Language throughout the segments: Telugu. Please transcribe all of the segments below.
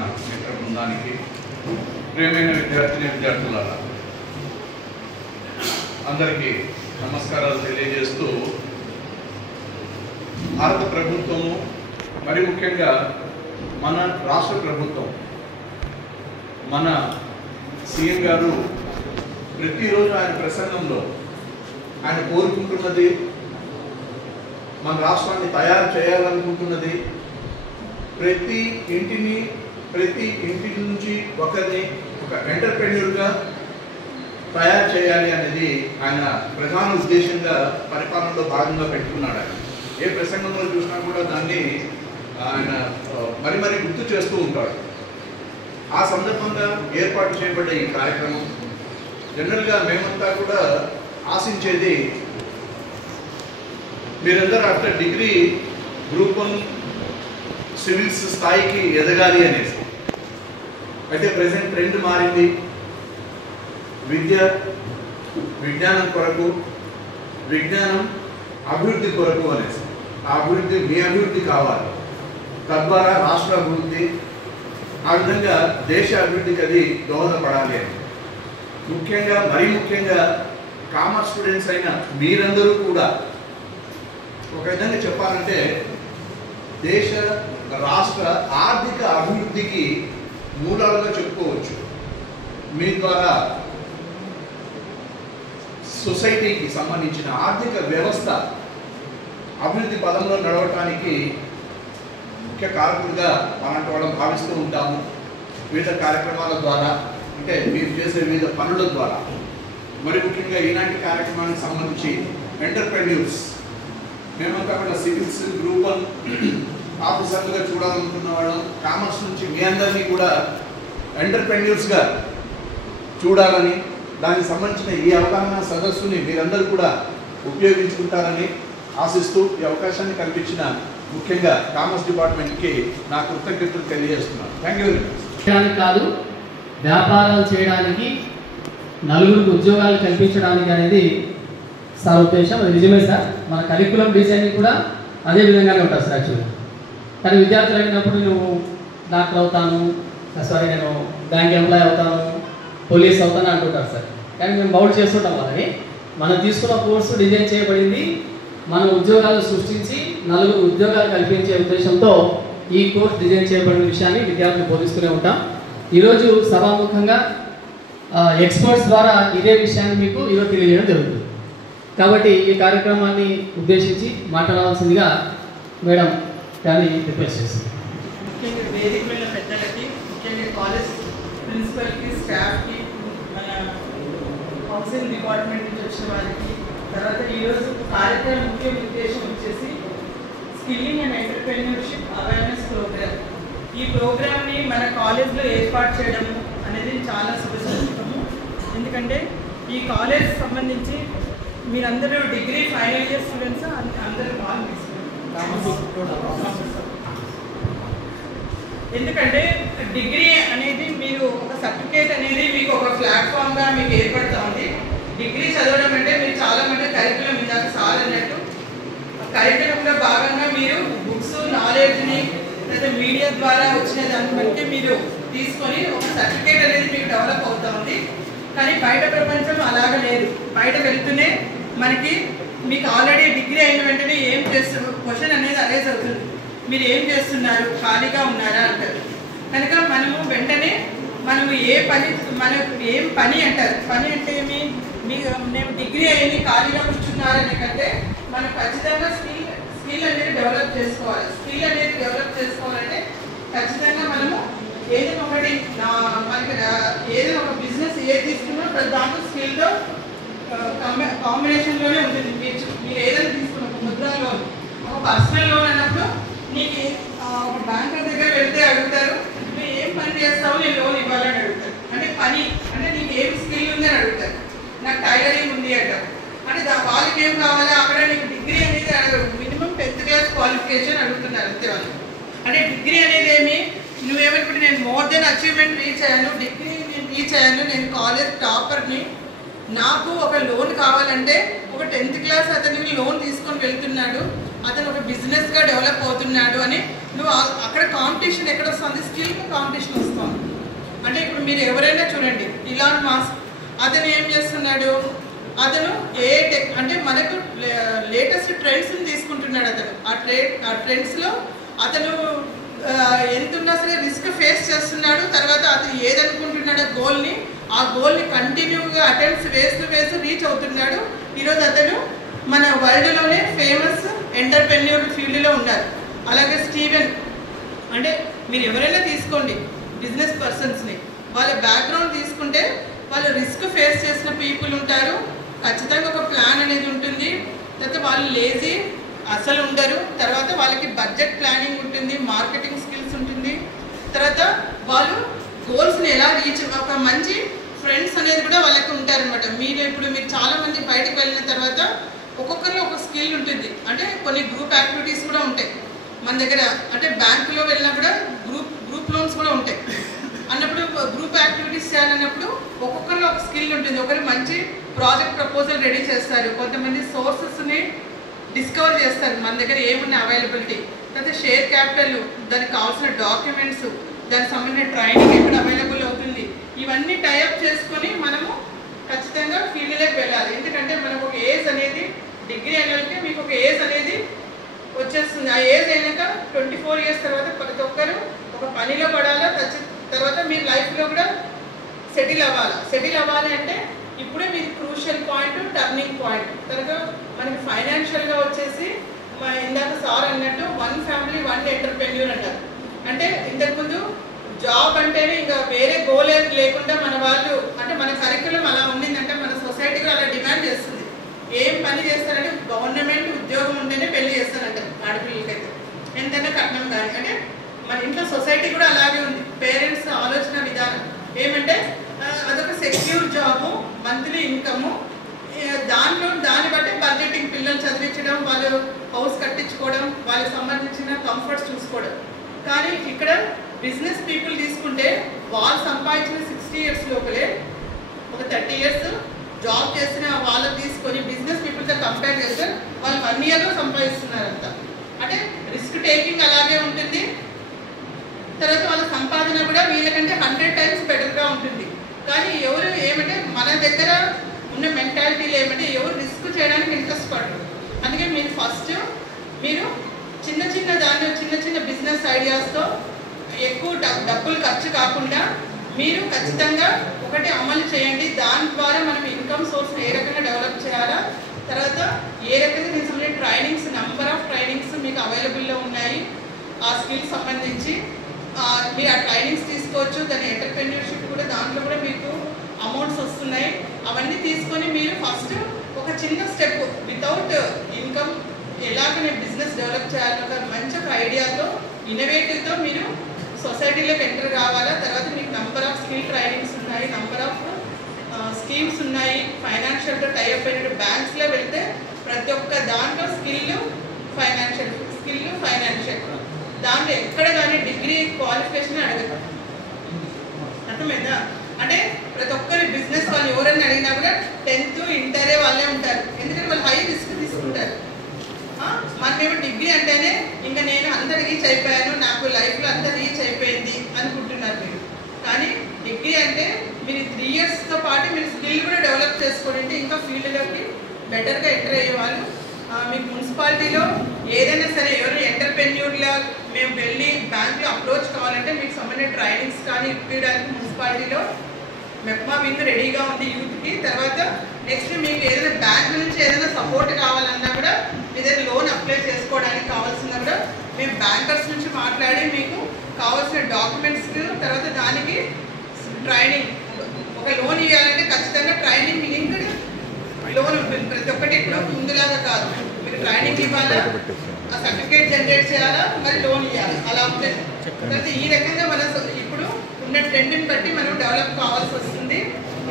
చేసిన మిత్ర బృందానికి, ప్రియమైన విద్యార్థులారా అందరికీ నమస్కారాలు తెలియజేస్తూ, భారత ప్రభుత్వము మరి ముఖ్యంగా మన రాష్ట్ర ప్రభుత్వం, మన సీఎం గారు ప్రతిరోజు ఆయన ప్రసంగంలో ఆయన కోరుకుంటున్నది, మన రాష్ట్రాన్ని తయారు చేయాలనుకుంటున్నది, ప్రతి ఇంటి నుంచి ఒకరిని ఒక ఎంటర్‌ప్రెన్యూర్‌గా తయారు చేయాలి అనేది ఆయన ప్రధాన ఉద్దేశంగా పరిపాలనలో భాగంగా పెట్టుకున్నాడు. ఆయన ఏ ప్రసంగంలో చూసినా కూడా దాన్ని ఆయన మరి గుర్తు చేస్తూ ఉంటాడు. ఆ సందర్భంగా ఏర్పాటు చేయబడ్డ ఈ కార్యక్రమం జనరల్గా మేమంతా కూడా ఆశించేది, మీరందరూ ఆఫ్టర్ డిగ్రీ గ్రూప్ 1 సివిల్స్ స్థాయికి ఎదగాలి అనేసి. అయితే ప్రెసెంట్ ట్రెండ్ మారింది. విజ్ఞానం కొరకు, విజ్ఞానం అభివృద్ధి కొరకు అనేసి. ఆ అభివృద్ధి మీ అభివృద్ధి కావాలి, తద్వారా రాష్ట్ర అభివృద్ధి, ఆ విధంగా దేశ అభివృద్ధికి అది దోహదపడాలి అని. మరీ ముఖ్యంగా కామర్స్ స్టూడెంట్స్ అయిన మీరందరూ కూడా ఒక విధంగా చెప్పాలంటే దేశ రాష్ట్ర ఆర్థిక అభివృద్ధికి మూలాలుగా చెప్పుకోవచ్చు. మీ ద్వారా సొసైటీకి సంబంధించిన ఆర్థిక వ్యవస్థ అభివృద్ధి పదంలో నడవటానికి ముఖ్య కారకులుగా అలాంటి వాళ్ళని భావిస్తూ ఉంటాము. వివిధ కార్యక్రమాల ద్వారా, అంటే మీరు చేసే వివిధ పనుల ద్వారా, మరి ముఖ్యంగా ఈనాటి కార్యక్రమానికి సంబంధించి ఎంటర్‌ప్రెన్యూర్స్, మేమంతా కూడా సివిల్స్ గ్రూప్ 1 ఆఫీసర్లుగా చూడాలనుకున్న వాళ్ళం, కామర్స్ నుంచి మీ అందరినీ కూడా ఎంటర్‌ప్రెన్యూర్స్గా చూడాలని, దానికి సంబంధించిన ఈ అవగాహన సదస్సుని మీరందరూ కూడా ఉపయోగించుకుంటారని ఆశిస్తూ ఈ అవకాశాన్ని కల్పించిన ముఖ్యంగా కామర్స్ డిపార్ట్మెంట్కి నా కృతజ్ఞతలు తెలియజేస్తున్నాను. Thank you very much. కాదు, వ్యాపారాలు చేయడానికి, నలుగురికి ఉద్యోగాలు కల్పించడానికి అనేది సార్ ఉద్దేశం. అది నిజమే సార్. మన కరికులం డిజైనింగ్ కూడా అదే విధంగానే ఉంటుంది సార్ యాక్చువల్గా. కానీ విద్యార్థులు అయినప్పుడు నువ్వు డాక్టర్ అవుతాను, నేను బ్యాంక్ ఎంప్లాయ్ అవుతాను, పోలీస్ అవుతాను అంటుంటారు సార్. కానీ మేము బౌల్ చేస్తుంటాం వాళ్ళని. మనం తీసుకున్న కోర్సు డిజైన్ చేయబడింది మన ఉద్యోగాలు సృష్టించి నలుగురు ఉద్యోగాలు కల్పించే ఉద్దేశంతో ఈ కోర్సు డిజైన్ చేయబడిన విషయాన్ని విద్యార్థులు బోధిస్తూనే ఉంటాం. ఈరోజు సభాముఖంగా ఎక్స్పర్ట్స్ ద్వారా ఇదే విషయాన్ని మీకు ఈరోజు తెలియజేయడం జరుగుతుంది. కాబట్టి ఈ కార్యక్రమాన్ని ఉద్దేశించి మాట్లాడవలసిందిగా మేడం కానీ రిక్వెస్ట్ చేస్తుంది. ముఖ్యంగా వేదిక మీద పెద్దలకి, ముఖ్యంగా కాలేజ్ ప్రిన్సిపల్కి, స్టాఫ్కి, మన కౌన్సిలింగ్ డిపార్ట్మెంట్ నుంచి వచ్చిన వారికి, తర్వాత ఈరోజు కార్యక్రమం ముఖ్య ఉద్దేశం వచ్చేసి skilling and entrepreneurship awareness programme. ఈ ప్రోగ్రామ్ని మన కాలేజ్లో ఏర్పాటు చేయడం అనేది చాలా శుభసూచకము. ఎందుకంటే ఈ కాలేజ్ సంబంధించి మీరందరూ డిగ్రీ ఫైనల్ ఇయర్ స్టూడెంట్స్ అందరూ బాగా ఎందుకంటే డిగ్రీ అనేది మీరు ఒక సర్టిఫికేట్ అనేది మీకు ఒక ప్లాట్ఫామ్గా మీకు ఏర్పడుతూ ఉంది. డిగ్రీ చదవడం అంటే మీరు చాలామంది కరికులం ఇందాక సార్ అన్నట్టు కరికులంలో భాగంగా మీరు బుక్స్ నాలెడ్జ్ని లేదా మీడియా ద్వారా వచ్చిన దాన్ని బట్టి మీరు తీసుకొని ఒక సర్టిఫికేట్ అనేది మీకు డెవలప్ అవుతూ ఉంది. కానీ బయట ప్రపంచం అలాగ లేదు. బయట వెళ్తూనే మనకి మీకు ఆల్రెడీ డిగ్రీ అయిన వెంటనే ఏం చేస్తున్నారు క్వశ్చన్ అనేది అరేజ్ అవుతుంది. మీరు ఏం చేస్తున్నారు, ఖాళీగా ఉన్నారా అంటారు. కనుక వెంటనే మనము ఏం పని అంటారు. పని అంటే ఏమి, నేను డిగ్రీ అయ్యి ఖాళీగా కూర్చున్నారనే కంటే మనం ఖచ్చితంగా స్కిల్ అనేది డెవలప్ చేసుకోవాలి. స్కిల్ అనేది డెవలప్ చేసుకోవాలంటే ఖచ్చితంగా మనము ఏదైనా ఒకటి మనకి ఏదైనా ఒక బిజినెస్ ఏది తీసుకున్నా ప్రతి దాంట్లో స్కిల్తో కాంబినేషన్లోనే ఉంటుంది. మీరు ఏదైనా తీసుకున్న ముద్రా లోన్, ఒక పర్సనల్ లోన్ అన్నప్పుడు నీకు ఒక బ్యాంకర్ దగ్గర వెళ్తే అడుగుతారు, నువ్వు ఏం పని చేస్తావు, నేను లోన్ ఇవ్వాలని అడుగుతారు. అంటే పని అంటే నీకు ఏం స్కిల్ ఉందని అడుగుతారు. నాకు టైలరింగ్ ఉంది అంటారు. అంటే వాళ్ళకి ఏం కావాలి, అక్కడ నీకు డిగ్రీ అనేది అడగరు. మినిమం 10th క్లాస్ క్వాలిఫికేషన్ అడుగుతున్నారు అంతే వాళ్ళు. అంటే డిగ్రీ అనేది ఏమి, నువ్వేమనుకుంటే నేను మోర్ దెన్ అచీవ్మెంట్ రీచ్ అయ్యాను, డిగ్రీ నేను రీచ్ అయ్యాను, నేను కాలేజ్ టాపర్ని, నాకు ఒక లోన్ కావాలంటే ఒక 10th క్లాస్ అతనికి లోన్ తీసుకొని వెళ్తున్నాడు, అతను ఒక బిజినెస్గా డెవలప్ అవుతున్నాడు అని నువ్వు అక్కడ కాంపిటీషన్ ఎక్కడ వస్తుంది, స్కిల్ కాంపిటీషన్ వస్తుంది. అంటే ఇప్పుడు మీరు ఎవరైనా చూడండి, ఇలాన్ మాస్క్ అతను ఏం చేస్తున్నాడు, అతను అంటే మనకు లేటెస్ట్ ట్రెండ్స్ని తీసుకుంటున్నాడు. అతను ఆ ట్రెండ్స్లో అతను ఎంత ఉన్నా సరే రిస్క్ ఫేస్ చేస్తున్నాడు. తర్వాత అతను ఏదనుకుంటున్నాడో ఆ గోల్ని కంటిన్యూగా అటెంప్ట్స్ వేస్తూ రీచ్ అవుతున్నాడు. ఈరోజు అతను మన వరల్డ్లోనే ఫేమస్ ఎంటర్ప్రెన్యూర్ ఫీల్డ్లో ఉన్నారు. అలాగే స్టీవెన్, అంటే మీరు ఎవరైనా తీసుకోండి బిజినెస్ పర్సన్స్ని, వాళ్ళ బ్యాక్గ్రౌండ్ తీసుకుంటే వాళ్ళు రిస్క్ ఫేస్ చేసిన పీపుల్ ఉంటారు. ఖచ్చితంగా ఒక ప్లాన్ అనేది ఉంటుంది. తర్వాత వాళ్ళు లేజీ అసలు ఉండరు. తర్వాత వాళ్ళకి బడ్జెట్ ప్లానింగ్ ఉంటుంది, మార్కెటింగ్ స్కిల్స్ ఉంటుంది. తర్వాత వాళ్ళు గోల్స్ని ఎలా రీచ్, ఒక మంచి ఫ్రెండ్స్ అనేది కూడా వాళ్ళకి ఉంటారనమాట. మీరు చాలా మంది బయటకు వెళ్ళిన తర్వాత ఒక్కొక్కరిలో ఒక స్కిల్ ఉంటుంది. అంటే కొన్ని గ్రూప్ యాక్టివిటీస్ కూడా ఉంటాయి మన దగ్గర. అంటే బ్యాంకులో వెళ్ళినా కూడా గ్రూప్ లోన్స్ కూడా ఉంటాయి అన్నప్పుడు, గ్రూప్ యాక్టివిటీస్ చేయాలన్నప్పుడు ఒక్కొక్కరిలో ఒక స్కిల్ ఉంటుంది. ఒకరు మంచి ప్రాజెక్ట్ ప్రపోజల్ రెడీ చేస్తారు, కొంతమంది సోర్సెస్ని డిస్కవర్ చేస్తారు, మన దగ్గర ఏమున్నాయి అవైలబిలిటీ. తర్వాత షేర్ క్యాపిటల్, దానికి కావాల్సిన డాక్యుమెంట్స్, దానికి సంబంధించిన ట్రైనింగ్ ఎక్కడ అవైలబుల్ అవుతుంది, ఇవన్నీ టైఅప్ చేసుకొని మనము ఖచ్చితంగా ఫీల్డ్లోకి వెళ్ళాలి. ఎందుకంటే మనకు ఒక ఏజ్ అనేది, డిగ్రీ అయినకి మీకు ఒక ఏజ్ అనేది వచ్చేస్తుంది. ఆ ఏజ్ అయినాక 24 ఇయర్స్ తర్వాత ప్రతి ఒక్కరు ఒక పనిలో పడాలా. తర్వాత మీరు లైఫ్లో కూడా సెటిల్ అవ్వాలి అంటే ఇప్పుడే మీకు క్రూషియల్ పాయింట్, టర్నింగ్ పాయింట్. తర్వాత మనకి ఫైనాన్షియల్గా వచ్చేసి ఇందాక సార్ అన్నట్టు 1 ఫ్యామిలీ 1 ఎంటర్ప్రెన్యూర్ అంటారు. అంటే ఇంతకుముందు జాబ్ అంటేనే ఇంకా వేరే గోల్ లేకుండా మన వాళ్ళు, అంటే మన కరికులం అలా ఉండిందంటే మన సొసైటీలో అలా డిమాండ్ చేస్తుంది. ఏం పని చేస్తారంటే గవర్నమెంట్ ఉద్యోగం ఉంటేనే పెళ్లి చేస్తారంటారు ఆడపిల్లలకైతే, ఎంతైనా కట్నం కానీ. అంటే మన ఇంట్లో సొసైటీ కూడా అలాగే ఉంది. పేరెంట్స్ ఆలోచన విధానం ఏమంటే అదొక సెక్యూర్ జాబు, మంత్లీ ఇన్కము, దాన్ని బట్టి బడ్జెటింగ్, పిల్లలు చదివించడం, వాళ్ళు హౌస్ కట్టించుకోవడం, వాళ్ళకి సంబంధించిన కంఫర్ట్స్ చూసుకోవడం. కానీ ఇక్కడ బిజినెస్ పీపుల్ తీసుకుంటే వాళ్ళు సంపాదించిన 60 ఇయర్స్ లోపలే ఒక 30 ఇయర్స్ జాబ్ చేసిన వాళ్ళు తీసుకొని బిజినెస్ పీపుల్తో కంపేర్ చేస్తే వాళ్ళు 1 ఇయర్లో సంపాదిస్తున్నారంట. అంటే రిస్క్ టేకింగ్ అలాగే ఉంటుంది. తర్వాత వాళ్ళ సంపాదన కూడా వీళ్ళకంటే 100 టైమ్స్ బెటర్గా ఉంటుంది. కానీ ఎవరు ఏమంటే మన దగ్గర ఉన్న మెంటాలిటీలు ఏమంటే ఎవరు రిస్క్ చేయడానికి ఇంట్రెస్ట్ పడరు. అందుకే మీరు ఫస్ట్ చిన్న బిజినెస్ ఐడియాస్తో ఎక్కువ డబ్బులు ఖర్చు కాకుండా మీరు ఖచ్చితంగా ఒకటి అమలు చేయండి. దాని ద్వారా మనం ఇన్కమ్ సోర్స్ ఏ రకంగా డెవలప్ చేయాలా, తర్వాత ఏ రకంగా తీసుకునే ట్రైనింగ్స్, నెంబర్ ఆఫ్ ట్రైనింగ్స్ మీకు అవైలబుల్లో ఉన్నాయి. ఆ స్కిల్స్ సంబంధించి మీరు ఆ ట్రైనింగ్స్ తీసుకోవచ్చు. దాని ఎంటర్ప్రెన్యూర్షిప్ కూడా, దాంట్లో కూడా మీకు అమౌంట్స్ వస్తున్నాయి. అవన్నీ తీసుకొని మీరు ఫస్ట్ ఒక చిన్న స్టెప్ వితౌట్ ఇన్కమ్ ఎలాగ నేను బిజినెస్ డెవలప్ చేయాలని ఒక మంచి ఒక ఐడియాతో, ఇన్నోవేటివ్తో మీరు సొసైటీలోకి ఎంటర్ కావాలా. తర్వాత మీకు నెంబర్ ఆఫ్ స్కిల్ ట్రైనింగ్స్ ఉన్నాయి, నెంబర్ ఆఫ్ స్కీమ్స్ ఉన్నాయి. ఫైనాన్షియల్తో టైఅప్ అయినట్టు బ్యాంక్స్లో వెళ్తే ప్రతి ఒక్క దాంట్లో స్కిల్ ఫైనాన్షియల్ దాంట్లో ఎక్కడ కానీ డిగ్రీ క్వాలిఫికేషన్ అడగదు. అర్థమైందా? అంటే ప్రతి ఒక్కరి బిజినెస్ వాళ్ళు ఎవరైనా అడిగినా కూడా 10th ఇంటరే వాళ్ళే ఉంటారు. ఎందుకంటే వాళ్ళు హై రిస్క్ తీసుకుంటారు. మనమేమో డిగ్రీ అంటేనే ఇంకా నేను అంతా రీచ్ అయిపోయాను, నాకు లైఫ్లో అంతా రీచ్ అయిపోయింది అనుకుంటున్నారు మీరు. కానీ డిగ్రీ అంటే మీరు 3 ఇయర్స్తో పాటు మీరు స్కిల్ కూడా డెవలప్ చేసుకోండి. ఇంకా ఫీల్డ్లోకి బెటర్గా ఎంటర్ అయ్యే వాళ్ళు. మీకు మున్సిపాలిటీలో ఏదైనా సరే ఎవరు ఎంటర్ప్రెన్యూర్లా మేము వెళ్ళి బ్యాంక్లో అప్రోచ్ కావాలంటే మీకు సంబంధించిన ట్రైనింగ్స్ కానీ ఇప్పించడానికి మున్సిపాలిటీలో మెప్మా వింగ్ రెడీగా ఉంది యూత్కి. తర్వాత నెక్స్ట్ మీకు ఏదైనా బ్యాంక్ నుంచి ఏదైనా సపోర్ట్ కావాలన్నా కూడా, ఏదైనా లోన్ అప్లై చేసుకోవడానికి కావాల్సిన కూడా మేము బ్యాంకర్స్ నుంచి మాట్లాడి మీకు కావాల్సిన డాక్యుమెంట్స్, తర్వాత దానికి ట్రైనింగ్, ఒక లోన్ ఇవ్వాలంటే ఖచ్చితంగా ట్రైనింగ్ లింక్డ్ లోన్ ఉంటుంది. ప్రతి ఒక్కటి ఇప్పుడు ముందులాగా కాదు, మీరు ట్రైనింగ్ ఇవ్వాలా, ఆ సర్టిఫికేట్ జనరేట్ చేయాలా, మరి లోన్ ఇవ్వాలి, అలా ఉంటుంది. తర్వాత ఈ రకంగా మన ఇప్పుడు ఉన్న ట్రెండ్ని బట్టి మనం డెవలప్ కావాల్సి వస్తుంది.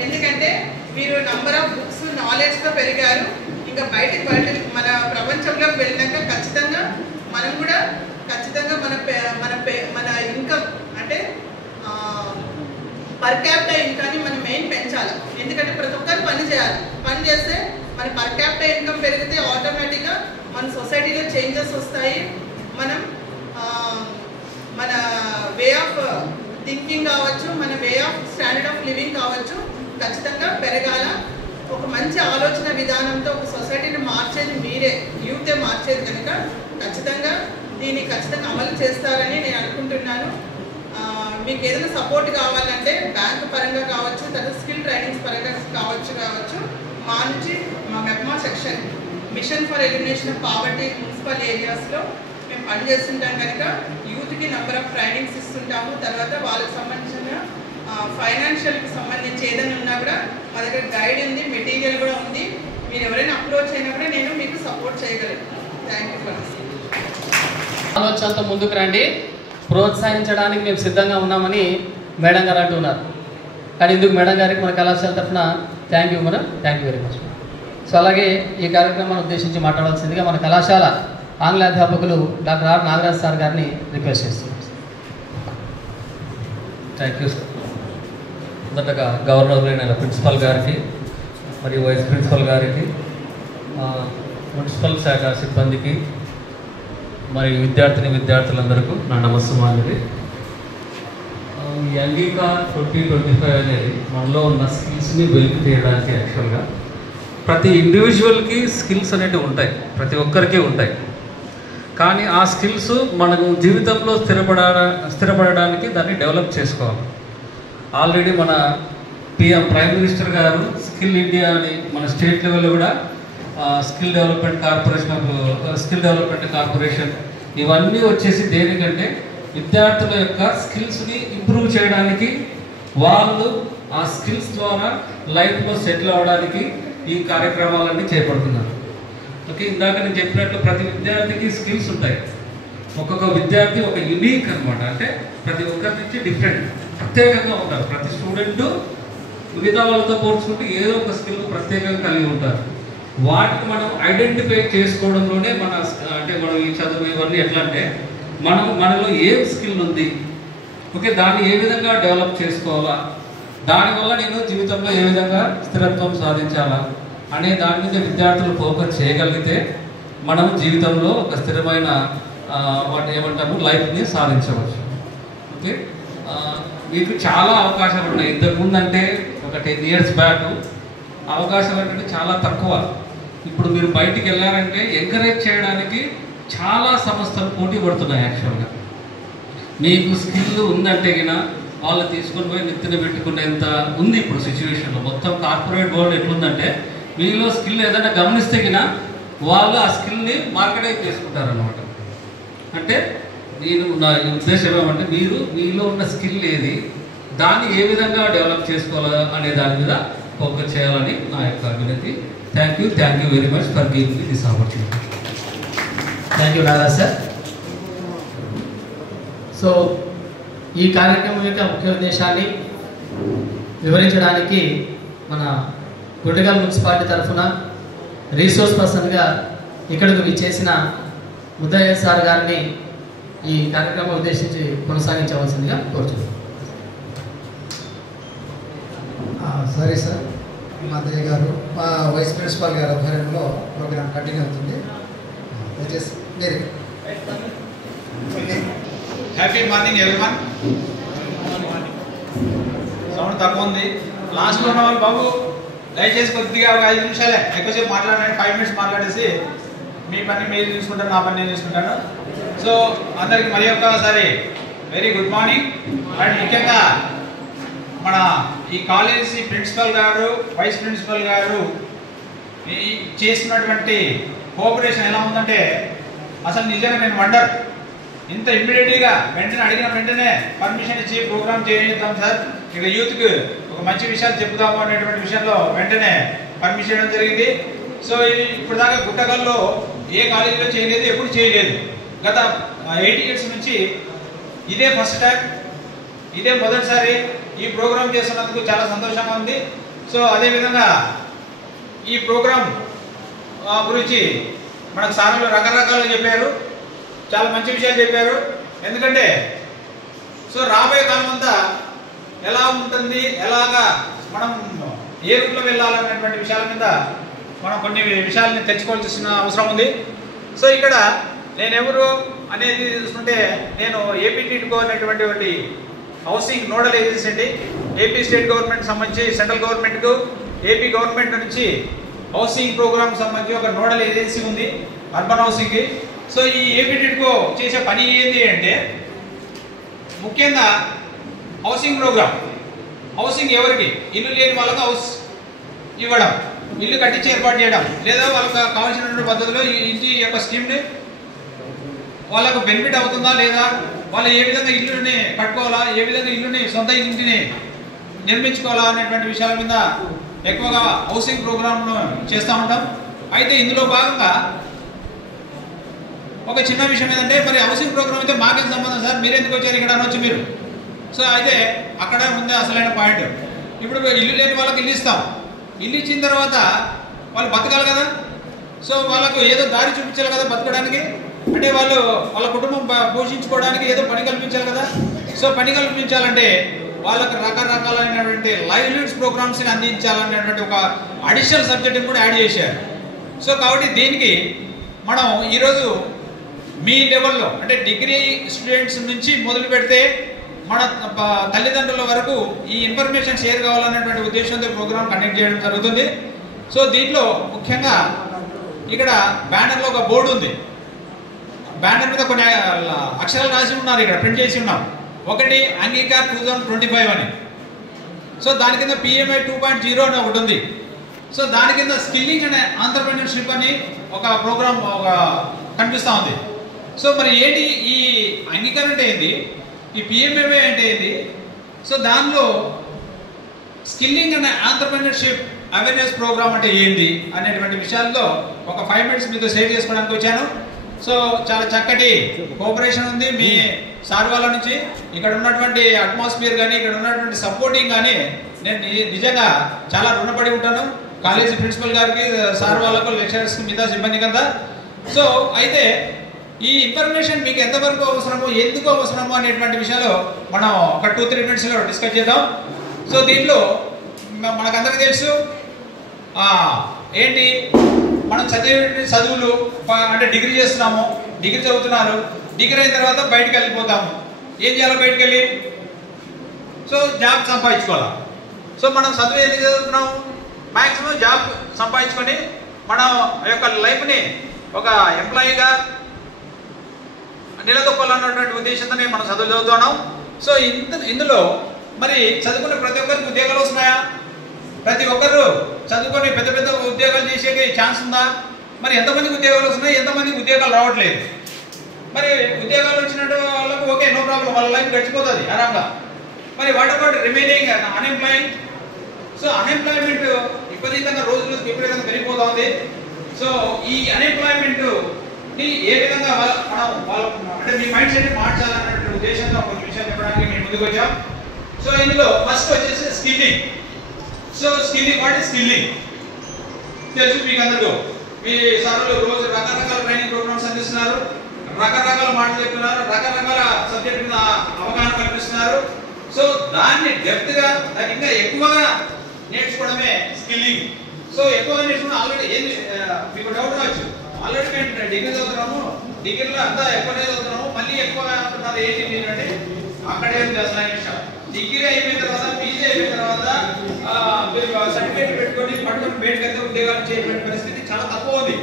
ఎందుకంటే మీరు నంబర్ ఆఫ్ బుక్స్, నాలెడ్జ్తో పెరిగారు. ఇంకా బయటకు మన ప్రపంచంలోకి వెళ్ళినాక ఖచ్చితంగా మనం కూడా ఖచ్చితంగా మన ఇన్కమ్ అంటే పర్ క్యాపిటా ఇన్కమ్ని మనం మెయిన్ పెంచాలి. ఎందుకంటే ప్రతి ఒక్కరు పని చేయాలి. పని చేస్తే మన పర్ క్యాపిటా ఇన్కమ్ పెరిగితే ఆటోమేటిక్గా మన సొసైటీలో చేంజెస్ వస్తాయి. మనం మన వే ఆఫ్ థింకింగ్ కావచ్చు, మన way of standard of living కావచ్చు ఖచ్చితంగా పెరగాల. ఒక మంచి ఆలోచన విధానంతో ఒక సొసైటీని మార్చేది మీరే, యూతే మార్చేది కనుక ఖచ్చితంగా దీన్ని ఖచ్చితంగా అమలు చేస్తారని నేను అనుకుంటున్నాను. మీకు ఏదైనా సపోర్ట్ కావాలంటే బ్యాంక్ పరంగా కావచ్చు, తర్వాత స్కిల్ ట్రైనింగ్స్ పరంగా కావచ్చు మా నుంచి మా MEPMA section mission for elimination of poverty municipal ఏరియాస్లో మేము పనిచేస్తుంటాం కనుక యూత్కి నెంబర్ ఆఫ్ ట్రైనింగ్స్ ఇస్తుంటాము. తర్వాత వాళ్ళకి సంబంధించిన ఫైనాన్షియల్కి సంబంధించి ఏదైనా ఉన్నా కూడా మా దగ్గర గైడ్ ఉంది, మెటీరియల్ కూడా ఉంది. మీరు ఎవరైనా అప్రోచ్ అయినా కూడా నేను మీకు సపోర్ట్ చేయగలను. థ్యాంక్ యూ ఫర్ ఆలోచనతో ముందుకు రండి, ప్రోత్సహించడానికి మేము సిద్ధంగా ఉన్నామని మేడం గారు అంటున్నారు. కానీ ఇందుకు మేడం గారికి మన కళాశాల తరఫున thank you madam, thank you very much. So అలాగే ఈ కార్యక్రమాన్ని ఉద్దేశించి మాట్లాడాల్సిందిగా మన కళాశాల ఆంగ్ల అధ్యాపకులు డాక్టర్ ఆర్ నాగరాజ్ సార్ గారిని రిక్వెస్ట్ చేస్తున్నాం. Thank you sir. మొదటగా గవర్నర్ అయిన ప్రిన్సిపల్ గారికి మరియు వైస్ ప్రిన్సిపల్ గారికి, మున్సిపల్ శాఖ సిబ్బందికి మరియు విద్యార్థులందరికీ నా నమస్సుమానిది. ఈ అంగీకా 2025 అనేది మనలో ఉన్న స్కిల్స్ని వెలికి తీయడానికి యాక్చువల్గా ప్రతి ఇండివిజువల్కి స్కిల్స్ అనేవి ఉంటాయి, ప్రతి ఒక్కరికి ఉంటాయి. కానీ ఆ స్కిల్స్ మనకు జీవితంలో స్థిరపడడానికి దాన్ని డెవలప్ చేసుకోవాలి. ఆల్రెడీ మన ప్రైమ్ మినిస్టర్ గారు స్కిల్ ఇండియా అని మన స్టేట్ లెవెల్లో కూడా స్కిల్ డెవలప్మెంట్ కార్పొరేషన్ ఇవన్నీ వచ్చేసి దేనికంటే విద్యార్థుల యొక్క స్కిల్స్ని ఇంప్రూవ్ చేయడానికి, వాళ్ళు ఆ స్కిల్స్ ద్వారా లైఫ్లో సెటిల్ అవ్వడానికి ఈ కార్యక్రమాలన్నీ చేపడుతున్నారు. ఓకే, ఇందాక నేను చెప్పినట్లు ప్రతి విద్యార్థికి స్కిల్స్ ఉంటాయి. ఒక్కొక్క విద్యార్థి ఒక యూనిక్ అనమాట. అంటే ప్రతి ఒక్కరి నుంచి డిఫరెంట్, ప్రత్యేకంగా ఉంటారు. ప్రతి స్టూడెంట్ మిగతా వాళ్ళతో పోల్చుకుంటే ఏదో ఒక స్కిల్ ప్రత్యేకంగా కలిగి ఉంటారు. వాటిని మనం ఐడెంటిఫై చేసుకోవడంలోనే మనం ఈ చదువు ఇవన్నీ ఎట్లా అంటే మనలో ఏం స్కిల్ ఉంది, ఓకే, దాన్ని ఏ విధంగా డెవలప్ చేసుకోవాలా, దానివల్ల నేను జీవితంలో ఏ విధంగా స్థిరత్వం సాధించాలా అనే దాని మీద విద్యార్థులు ఫోకస్ చేయగలిగితే మనం జీవితంలో ఒక స్థిరమైన వాటి ఏమంటాము లైఫ్ని సాధించవచ్చు. ఓకే, మీకు చాలా అవకాశాలు ఉన్నాయి. ఇంతకుముందు అంటే ఒక 10 years బ్యాక్ అవకాశాలు అంటే చాలా తక్కువ. ఇప్పుడు మీరు బయటికి వెళ్ళారంటే ఎంకరేజ్ చేయడానికి చాలా సంస్థలు పోటీ పడుతున్నాయి. యాక్చువల్గా మీకు స్కిల్ ఉందంటే గిన వాళ్ళు తీసుకొని పోయి నెత్తిన పెట్టుకునేంత ఉంది ఇప్పుడు సిచ్యువేషన్లో. మొత్తం కార్పొరేట్ వరల్డ్ ఎట్లుందంటే మీలో స్కిల్ ఏదైనా గమనిస్తే గిన వాళ్ళు ఆ స్కిల్ని మార్కెటైజ్ చేసుకుంటారనమాట. అంటే నా ఉద్దేశం ఏమంటే మీలో ఉన్న స్కిల్ ఏది, దాన్ని ఏ విధంగా డెవలప్ చేసుకోవాలా అనే దాని మీద ఫోకస్ చేయాలని నా యొక్క వినతి. Thank you very much for giving me this opportunity. Thank you Nagaraj sir. So ఈ కార్యక్రమం యొక్క ముఖ్య ఉద్దేశాన్ని వివరించడానికి మన గుంటకల్ మున్సిపాలిటీ తరఫున రీసోర్స్ పర్సన్గా ఇక్కడికి విచ్చేసిన ముద్దయ్య సార్ గారిని ఈ కార్యక్రమం ఉద్దేశించి కొనసాగించవలసిందిగా కోరుతున్నాను. సరే సార్, మాధయ్య గారు మా వైస్ ప్రిన్సిపాల్ గారి ఆధ్వర్యంలో ప్రోగ్రామ్ కంటిన్యూ అవుతుంది. వచ్చేసి మీరు హ్యాపీ మార్నింగ్ ఎవ్రీవన్. సౌండ్ తక్కువ ఉంది. లాస్ట్లో ఉన్న వాళ్ళు బాబు దయచేసి కొద్దిగా ఒక 5 నిమిషాలే, ఎక్కువసేపు మాట్లాడండి. 5 minutes మాట్లాడేసి మీ పని మీరు చూసుకుంటారు, నా పని నేను చూసుకుంటాను. సో అందరికి మరి ఒక్కసారి వెరీ గుడ్ మార్నింగ్. అండ్ ముఖ్యంగా మన ఈ కాలేజీ ప్రిన్సిపల్ గారు, వైస్ ప్రిన్సిపల్ గారు చేస్తున్నటువంటి కోఆపరేషన్ ఎలా ఉందంటే అసలు నిజంగా నేను వండర్. ఇంత ఇమ్మీడియట్గా వెంటనే అడిగిన వెంటనే పర్మిషన్ ఇచ్చి ప్రోగ్రామ్ చేద్దాం సార్, ఇక్కడ యూత్కి ఒక మంచి విషయాలు చెప్తాము అనేటువంటి విషయంలో వెంటనే పర్మిషన్ ఇవ్వడం జరిగింది. సో ఇప్పుడు దాకా గుట్టకల్లో ఏ కాలేజీలో చేయలేదు, ఎప్పుడు చేయలేదు. గత 8 years నుంచి ఇదే ఫస్ట్ టైం, ఇదే మొదటిసారి ఈ ప్రోగ్రామ్ చేస్తున్నందుకు చాలా సంతోషంగా ఉంది. సో అదేవిధంగా ఈ ప్రోగ్రాం గురించి మనకు సార్లు రకరకాలుగా చెప్పారు, చాలా మంచి విషయాలు చెప్పారు. ఎందుకంటే సో రాబోయే కాలం అంతా ఎలా ఉంటుంది, ఎలాగా మనం ఏ రూట్లో వెళ్ళాలనేటువంటి విషయాల మీద మనం కొన్ని విషయాలని తెచ్చుకోవాల్సిన అవసరం ఉంది. సో ఇక్కడ నేనెవరు అనేది చూసుకుంటే నేను ఏపీ టిడ్కో అనేటువంటి ఒకటి హౌసింగ్ నోడల్ ఏజెన్సీ అండి. ఏపీ స్టేట్ గవర్నమెంట్ సంబంధించి సెంట్రల్ గవర్నమెంట్కు ఏపీ గవర్నమెంట్ నుంచి హౌసింగ్ ప్రోగ్రామ్ సంబంధించి ఒక నోడల్ ఏజెన్సీ ఉంది అర్బన్ హౌసింగ్కి. సో ఈ ఏపీ టిడ్కో చేసే పని ఏంటి అంటే ముఖ్యంగా హౌసింగ్ ప్రోగ్రామ్, హౌసింగ్ ఎవరికి ఇల్లు లేని వాళ్ళకు హౌస్ ఇవ్వడం, ఇల్లు కట్టించి ఏర్పాటు చేయడం, లేదా వాళ్ళకి కావాల్సినటువంటి పద్ధతిలో ఈ ఇంటి యొక్క స్కీమ్ని వాళ్ళకు బెనిఫిట్ అవుతుందా లేదా, వాళ్ళు ఏ విధంగా ఇల్లుని కట్టుకోవాలా, ఏ విధంగా ఇల్లుని సొంత ఇంటిని నిర్మించుకోవాలా అనేటువంటి విషయాల మీద ఎక్కువగా హౌసింగ్ ప్రోగ్రామ్ను చేస్తూ ఉంటాం. అయితే ఇందులో భాగంగా ఒక చిన్న విషయం ఏంటంటే మరి హౌసింగ్ ప్రోగ్రామ్ అయితే మాకేం సంబంధం సార్, మీరు ఎందుకు వచ్చారు ఇక్కడ అనొచ్చు మీరు. సో అయితే అక్కడే ఉంది అసలైన పాయింట్. ఇప్పుడు ఇల్లు లేని వాళ్ళకి ఇల్లు ఇస్తాం, ఇల్లు ఇచ్చిన తర్వాత వాళ్ళు బతకాలి కదా. సో వాళ్ళకు ఏదో దారి చూపించాలి కదా బతకడానికి, అంటే వాళ్ళు వాళ్ళ కుటుంబం పోషించుకోవడానికి ఏదో పని కల్పించాలి కదా. సో పని కల్పించాలంటే వాళ్ళకు రకరకాలైనటువంటి లైవ్లీహుడ్స్ ప్రోగ్రామ్స్ని అందించాలనేటువంటి ఒక అడిషనల్ సబ్జెక్ట్ని కూడా యాడ్ చేశారు. సో కాబట్టి దీనికి మనం ఈరోజు మీ లెవెల్లో అంటే డిగ్రీ స్టూడెంట్స్ నుంచి మొదలు పెడితే మన తల్లిదండ్రుల వరకు ఈ ఇన్ఫర్మేషన్ షేర్ కావాలనేటువంటి ఉద్దేశంతో ప్రోగ్రామ్ కండక్ట్ చేయడం జరుగుతుంది. సో దీంట్లో ముఖ్యంగా ఇక్కడ బ్యానర్లో ఒక బోర్డు ఉంది, బ్యానర్ మీద కొన్ని అక్షరాలు రాసి ఉన్నారు, ఇక్కడ ప్రింట్ చేసి ఉన్నాం. ఒకటి అంగీకార్ 2025 అని. సో దాని కింద PMI 2.0 అని ఒకటి ఉంది. సో దాని కింద స్కిల్లింగ్ అండ్ ఆంటర్‌ప్రెన్యూర్‌షిప్ అని ఒక ప్రోగ్రామ్ ఒక కనిపిస్తూ ఉంది. సో మరి ఏంటి ఈ అంగీకారం అంటే ఏంటి, ఈ PMI అంటే ఏంటి, సో దానిలో skilling and entrepreneurship awareness programme అంటే ఏంటి అనేటువంటి విషయాల్లో ఒక 5 మినిట్స్ మీతో షేర్ చేసుకోవడానికి వచ్చాను. సో చాలా చక్కటి కోఆపరేషన్ ఉంది మీ సార్ వాళ్ళ నుంచి. ఇక్కడ ఉన్నటువంటి అట్మాస్ఫియర్ కానీ ఇక్కడ ఉన్నటువంటి సపోర్టింగ్ కానీ నేను నిజంగా చాలా రుణపడి ఉంటాను కాలేజీ ప్రిన్సిపల్ గారికి, సార్ వాళ్ళకు, లెక్చరర్స్కి, మిగతా సిబ్బంది కదా. సో అయితే ఈ ఇన్ఫర్మేషన్ మీకు ఎంతవరకు అవసరమో ఎందుకు అవసరమో అనేటువంటి విషయాలు మనం ఒక 2-3 మినిట్స్లో డిస్కస్ చేద్దాం. సో దీంట్లో మనకందరికీ తెలుసు ఏంటి, మనం చదివే చదువులు అంటే డిగ్రీ చేస్తున్నాము, డిగ్రీ చదువుతున్నారు, డిగ్రీ అయిన తర్వాత బయటకు వెళ్ళిపోతాము. ఏం చేయాలి బయటకు వెళ్ళి, సో జాబ్ సంపాదించుకోవాలి. సో మనం చదువు ఎందుకు చదువుతున్నాము, మ్యాక్సిమం జాబ్ సంపాదించుకొని మన యొక్క లైఫ్ని ఒక ఎంప్లాయీగా నిలదొక్కాలన్నటువంటి ఉద్దేశంతోనే మనం చదువు చదువుతున్నాం. సో ఇందులో మరి చదువుకునే ప్రతి ఒక్కరికి ఉద్యోగాలు వస్తున్నాయా, ప్రతి ఒక్కరు చదువుకొని పెద్ద పెద్ద ఉద్యోగాలు చేసే ఛాన్స్ ఉందా, మరి ఎంతమందికి ఉద్యోగాలు వస్తున్నాయి, ఎంతమందికి ఉద్యోగాలు రావట్లేదు. మరి ఉద్యోగాలు వచ్చినట్టు వాళ్ళకు ఓకే, నో ప్రాబ్లం, వాళ్ళ లైఫ్ గడిచిపోతుంది ఆరాంగా. మరి what about remaining unemploying. So unemployment విపరీతంగా రోజు రోజుకి విపరీతంగా పెరిగిపోతా ఉంది. సో ఈ అన్ఎంప్లాయ్మెంట్ని ఏ విధంగా మనం వాళ్ళ అంటే మీ మైండ్ సెట్ని మార్చాలన్నటువంటి ఉద్దేశంతో కొన్ని విషయాలు చెప్పడానికి మేము ముందుకు వచ్చాం. సో ఇందులో ఫస్ట్ వచ్చేసి skilling. So skilling, what is skilling తెలుసు మీకు అందరికీ. మీ సార్లు రోజు రకరకాల ట్రైనింగ్ ప్రోగ్రామ్స్ అందిస్తున్నారు, రకరకాల మాటలు చెప్తున్నారు, రకరకాల సబ్జెక్ట్ మీద అవగాహన కల్పిస్తున్నారు. సో దాన్ని డెప్త్గా దాన్ని ఇంకా ఎక్కువగా నేర్చుకోవడమే స్కిల్లింగ్. సో ఎక్కువగా నేర్చుకున్న ఆల్రెడీ ఏంది మీకు డౌట్ రావచ్చు, ఆల్రెడీ మేము డిగ్రీ చదువుతున్నాము, డిగ్రీలో అంతా ఎక్కువనే చదువుతున్నాము, మళ్ళీ ఎక్కువ అంటున్నారు ఏంటి అంటే అక్కడే ఉంది అసలు విషయం. డిగ్రీ అయిపోయిన తర్వాత పీజీ అయిపోయిన తర్వాత సర్టిఫికేట్ పెట్టుకొని పట్టుకొని బయటకెళ్తే ఉద్యోగాలు చేయటువంటి పరిస్థితి చాలా తక్కువ ఉంది.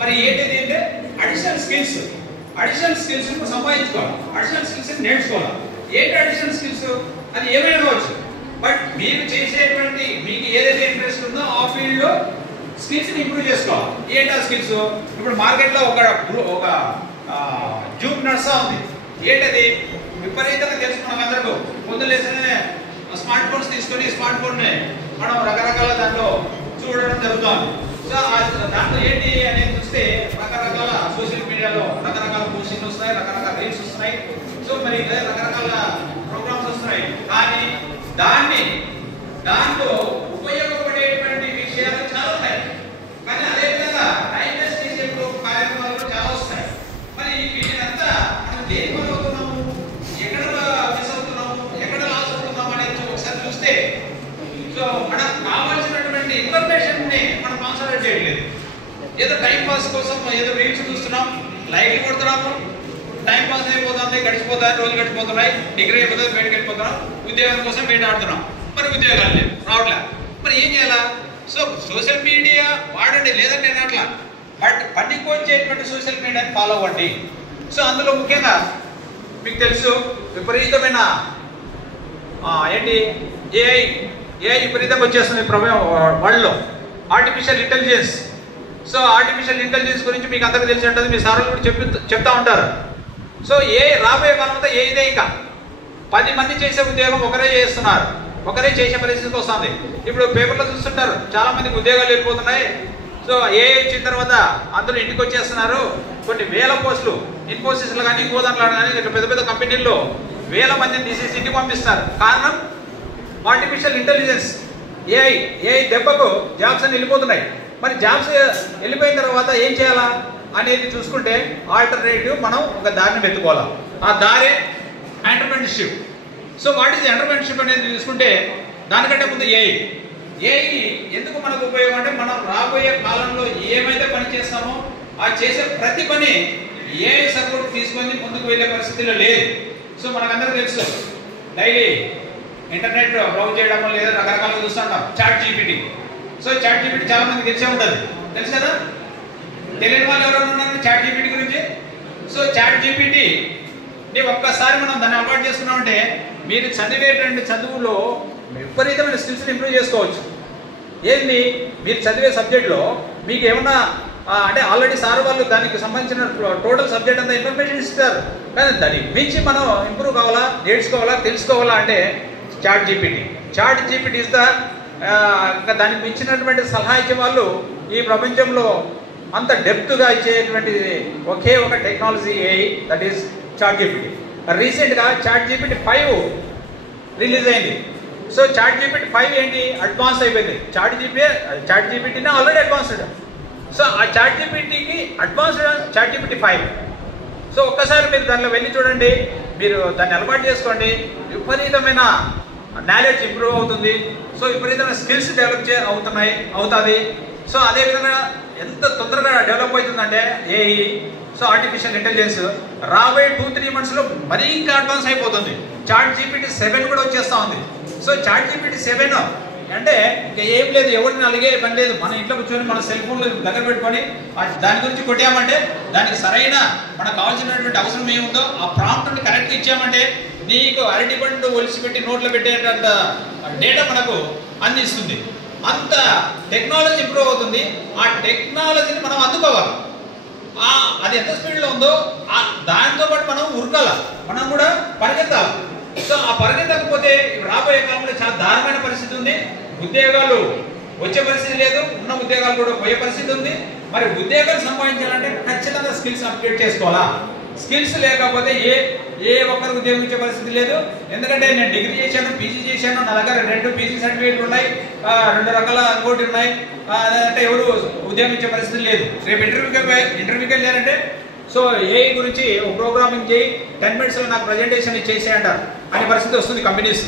మరి ఏంటిది అంటే అడిషనల్ స్కిల్స్ సంపాదించుకోవాలి, అడిషనల్ స్కిల్స్ నేర్చుకోవాలి. ఏంటి అడిషనల్ స్కిల్స్, అది ఏమైనా కావచ్చు, బట్ మీరు చేసేటువంటి మీకు ఏదైతే ఇంట్రెస్ట్ ఉందో ఆ ఫీల్డ్లో స్కిల్స్ని ఇంప్రూవ్ చేసుకోవాలి. ఏంటి ఆ స్కిల్స్, ఇప్పుడు మార్కెట్లో ఒక జూమ్ నర్సా ఉంది, ఏంటది విపరీతంగా తెలుసుకున్నాం అందరికీ. పొద్దులేసనే స్మార్ట్ ఫోన్స్ తీసుకొని స్మార్ట్ ఫోన్ని మనం రకరకాల దాంట్లో చూడడం జరుగుతుంది. సో దాంట్లో ఏంటి అనేది చూస్తే రకరకాల సోషల్ మీడియాలో రకరకాల పోస్టింగ్లు వస్తున్నాయి, రకరకాల రీల్స్ వస్తున్నాయి. సో మరి రకరకాల ప్రోగ్రామ్స్ వస్తున్నాయి. కానీ దాంట్లో ఉపయోగపడేటువంటి విషయాలు చాలా ఉన్నాయి. కానీ అదేవిధంగా టైం వేస్ట్ చేసే కార్యక్రమాలు చాలా వస్తాయి. మరి వీటినంతా మనం దేని వల్ల అవుతున్నాము, ఎక్కడ మిస్ అవుతున్నాము, ఎక్కడ లాస్ అవుతున్నాము అనేది ఒకసారి చూస్తే సో మనకు కావాల్సినటువంటి ఇన్ఫర్మేషన్ని మనం కాన్సన్ట్రేట్ చేయట్లేదు. ఏదో టైం పాస్ కోసం ఏదో రీల్స్ చూస్తున్నాం, లైక్లు కొడుతున్నాము, టైం పాస్ అయిపోతుంది, గడిచిపోతాయి, రోజులు గడిచిపోతున్నాయి, డిగ్రీ అయిపోతుంది, బయటకు వెళ్ళిపోతున్నాం, ఉద్యోగం కోసం బయట ఆడుతున్నాం, మరి ఉద్యోగాలు లేవు, రావట్లే, మరి ఏం చేయాలా? సో సోషల్ మీడియా వాడండి, లేదని నేను అట్లా, బట్ పనికొచ్చేటువంటి సోషల్ మీడియాని ఫాలో అవ్వండి. సో అందులో ముఖ్యంగా మీకు తెలుసు విపరీతమైన ఏంటి ఏఐ విపరీతంగా వచ్చేస్తుంది వరల్డ్లో, artificial intelligence. So artificial intelligence గురించి మీకు అందరికీ తెలిసి ఉంటుంది, మీ సార్లు కూడా చెప్తా ఉంటారు. సో రాబోయే కాలంలో ఇదే, ఇంకా 10 మంది చేసే ఉద్యోగం ఒకరే చేస్తున్నారు, ఒకరే చేసే పరిస్థితికి వస్తుంది. ఇప్పుడు పేపర్లో చూస్తుంటారు, చాలా మందికి ఉద్యోగాలు వెళ్ళిపోతున్నాయి. సో ఏఐ వచ్చిన తర్వాత అందరూ ఇంటికి వచ్చేస్తున్నారు. కొన్ని వేల పోస్టులు ఇన్ఫోసిస్లో కానీ ఇంకో దాంట్లో కానీ పెద్ద పెద్ద కంపెనీల్లో వేల మందిని తీసేసి ఇంటికి పంపిస్తారు. కారణం ఆర్టిఫిషియల్ ఇంటెలిజెన్స్, ఏఐ దెబ్బకు జాబ్స్ అని వెళ్ళిపోతున్నాయి. మరి జాబ్స్ వెళ్ళిపోయిన తర్వాత ఏం చేయాలా అనేది చూసుకుంటే ఆల్టర్నేటివ్ మనం ఒక దారిని వెతుకోవాలా. ఆ దారే entrepreneurship. So what is entrepreneurship అనేది చూసుకుంటే దానికంటే ముందు ఏఐ ఎందుకు మనకు ఉపయోగం అంటే, మనం రాబోయే కాలంలో ఏమైతే పని చేస్తామో ఆ చేసే ప్రతి పని ఏఐ సపోర్ట్ తీసుకొని ముందుకు వెళ్ళే పరిస్థితిలో లేదు. సో మనకందరూ తెలుసు, డైలీ ఇంటర్నెట్ బ్రౌజ్ చేయడం లేదా రకరకాలుగా చూస్తుంటాం, ChatGPT. So ChatGPT చాలా మందికి తెలిసే ఉంటుంది, తెలుసు కదా? తెలియని వాళ్ళు ఎవరైనా ఉన్నారు చాట్ జీపీటీ గురించి? సో చాట్ జీపీటీని ఒక్కసారి మనం దాన్ని అలవాటు చేసుకున్నామంటే మీరు చదివేటువంటి చదువులో విపరీతమైన స్కిల్స్ని ఇంప్రూవ్ చేసుకోవచ్చు. ఏంది, మీరు చదివే సబ్జెక్ట్లో మీకు ఏమన్నా అంటే ఆల్రెడీ సార్ వాళ్ళు దానికి సంబంధించిన టోటల్ సబ్జెక్ట్ అంతా ఇన్ఫర్మేషన్ ఇస్తారు, కానీ దాన్ని మించి మనం ఇంప్రూవ్ కావాలా, నేర్చుకోవాలా, తెలుసుకోవాలా అంటే చాట్ జీపీటీ ఇస్ ద ఇంకా దానికి మించినటువంటి సలహా ఇచ్చే వాళ్ళు ఈ ప్రపంచంలో అంత డెప్త్గా ఇచ్చేటువంటి ఒకే ఒక technology AI, that is ChatGPT. రీసెంట్గా చాట్ జీపీటీ 5 రిలీజ్ అయింది. సో చాట్ జీపీటీ 5 ఏంటి, అడ్వాన్స్ అయిపోయింది. చాట్ జీపీటీనే ఆల్రెడీ అడ్వాన్స్డ్. సో ఆ చాట్ జీపీటీకి అడ్వాన్స్డ్ చాట్ జీపీటీ 5. సో ఒక్కసారి మీరు దానిలో వెళ్ళి చూడండి, మీరు దాన్ని అలవాటు చేసుకోండి, విపరీతమైన నాలెడ్జ్ ఇంప్రూవ్ అవుతుంది. సో విపరీతమైన స్కిల్స్ డెవలప్ అవుతుంది. సో అదేవిధంగా ఎంత తొందరగా డెవలప్ అవుతుందంటే ఏఐ, సో ఆర్టిఫిషియల్ ఇంటెలిజెన్స్ రాబోయే 2-3 మంత్స్లో మరీ ఇంకా అడ్వాన్స్ అయిపోతుంది. చాట్ జీపీటీ 7 కూడా వచ్చేస్తూ ఉంది. సో చాట్ జీపీటీ 7 అంటే ఇంకా ఏం లేదు, ఎవరిని అలిగే పని లేదు. మన ఇంట్లో కూర్చొని మన సెల్ ఫోన్లో దగ్గర పెట్టుకొని దాని గురించి కొట్టామంటే దానికి సరైన మనకు కావాల్సినటువంటి అవసరం ఏముందో ఆ ప్రాంప్ట్ని కరెక్ట్గా ఇచ్చామంటే నీకు అరటి పండు ఒలిసిపెట్టి నోట్లో పెట్టేటంత డేటా మనకు అందిస్తుంది. అంత టెక్నాలజీ ఇంప్రూవ్ అవుతుంది. ఆ టెక్నాలజీని మనం అందుకోవాలి. అది ఎంత స్పీడ్లో ఉందో దానితో పాటు మనం ఉరకాల, మనం కూడా పరిగెత్తాలి. సో ఆ పరిగెత్తకపోతే రాబోయే కాలంలో చాలా దారుణమైన పరిస్థితి ఉంది. ఉద్యోగాలు వచ్చే పరిస్థితి లేదు, ఉన్న ఉద్యోగాలు కూడా పోయే పరిస్థితి ఉంది. మరి ఉద్యోగాలు సంపాదించాలంటే ఖచ్చితంగా స్కిల్స్ అప్డేట్ చేసుకోవాలా. స్కిల్స్ లేకపోతే ఏ ఒక్కరికి ఉద్యోగం ఇచ్చే పరిస్థితి లేదు. ఎందుకంటే నేను డిగ్రీ చేశాను, పీజీ చేశాను, నా దగ్గర 2 పీజీ సర్టిఫికేట్లు ఉన్నాయి, 2 రకాల ఇంకోటి ఉన్నాయి, అంటే ఎవరు ఉద్యోగం ఇచ్చే పరిస్థితి లేదు. రేపు ఇంటర్వ్యూకి వెళ్ళారంటే సో ఏఐ గురించి ఒక ప్రోగ్రామింగ్ చేయి 10 minutesలో నాకు ప్రజెంటేషన్ చేసే అంటారు అనే పరిస్థితి వస్తుంది కంపెనీస్.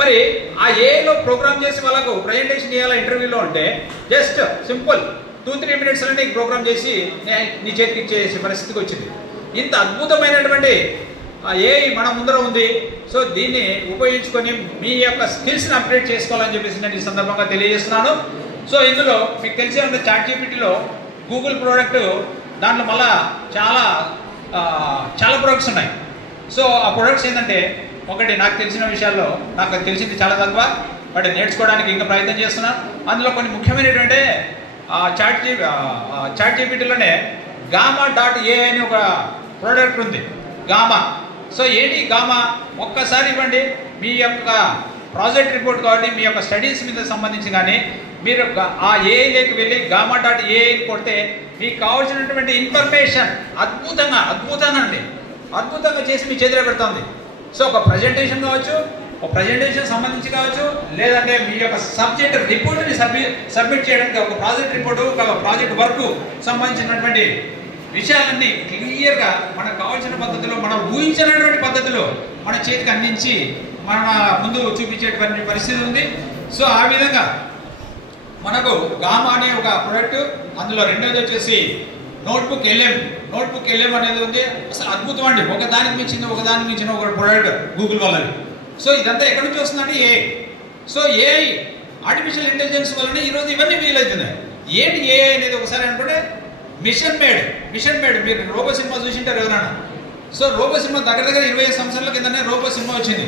మరి ఆ ఏఐలో ప్రోగ్రామ్ చేసి వాళ్ళకు ప్రజెంటేషన్ చేయాలా ఇంటర్వ్యూలో అంటే జస్ట్ సింపుల్ 2-3 minutesలో నీకు ప్రోగ్రామ్ చేసి నీ చేతికి ఇచ్చేసే పరిస్థితికి వచ్చింది. ఇంత అద్భుతమైనటువంటి ఏఐ మన ముందర ఉంది. సో దీన్ని ఉపయోగించుకొని మీ యొక్క స్కిల్స్ని అప్డేట్ చేసుకోవాలని చెప్పేసి నేను ఈ సందర్భంగా తెలియజేస్తున్నాను. సో ఇందులో మీకు తెలిసే ఉంది, చాట్ జీపీటీలో గూగుల్ ప్రోడక్ట్, దాంట్లో మళ్ళా చాలా ప్రొడక్ట్స్ ఉన్నాయి. సో ఆ ప్రొడక్ట్స్ ఏంటంటే, ఒకటి నాకు తెలిసిన విషయాల్లో నాకు తెలిసింది చాలా తక్కువ, బట్ నేర్చుకోవడానికి ఇంకా ప్రయత్నం చేస్తున్నాను. అందులో కొన్ని ముఖ్యమైనటువంటి చాట్ జీపీటీలోనే gamma.ai అని ఒక ప్రోడక్ట్ ఉంది, గామా. సో ఏంటి గామా, ఒక్కసారి ఇవ్వండి. మీ యొక్క ప్రాజెక్ట్ రిపోర్ట్ కాబట్టి మీ యొక్క స్టడీస్ మీద సంబంధించి కానీ మీరు ఆ ఏఐలోకి వెళ్ళి gamma.ai కొడితే మీకు కావాల్సినటువంటి ఇన్ఫర్మేషన్ అద్భుతంగా చేసి మీ చేతిలో పెడుతుంది. సో ఒక ప్రజెంటేషన్ కావచ్చు, ఒక ప్రజెంటేషన్ సంబంధించి కావచ్చు, లేదంటే మీ యొక్క సబ్జెక్ట్ రిపోర్ట్ని సబ్మిట్ చేయడానికి ఒక ప్రాజెక్ట్ రిపోర్టు, ఒక ప్రాజెక్ట్ వర్క్ సంబంధించినటువంటి విషయాలన్నీ క్లియర్గా మనకు కావాల్సిన పద్ధతిలో, మనం ఊహించినటువంటి పద్ధతిలో మన చేతికి అందించి మన ముందు చూపించేటువంటి పరిస్థితి ఉంది. సో ఆ విధంగా మనకు గామా అనే ఒక ప్రోడక్ట్, అందులో రెండోది వచ్చేసి నోట్బుక్ ఎల్ఎం అనేది ఉంది. అసలు అద్భుతం అండి. ఒకదానికి మించిన ఒక ప్రొడక్ట్ గూగుల్ వాళ్ళది. సో ఇదంతా ఎక్కడి నుంచి వస్తుందంటే AI. So AI artificial intelligence వలన ఈరోజు ఇవన్నీ వీలవుతున్నాయి. ఏంటి ఏఐ అనేది ఒకసారి అనుకుంటే మిషన్ మేడ్ మీరు రోబో సినిమా చూసింటారు ఎవరైనా. సో రోబో సినిమా దగ్గర 25 సంవత్సరాల కిందనే రోబో సినిమా వచ్చింది.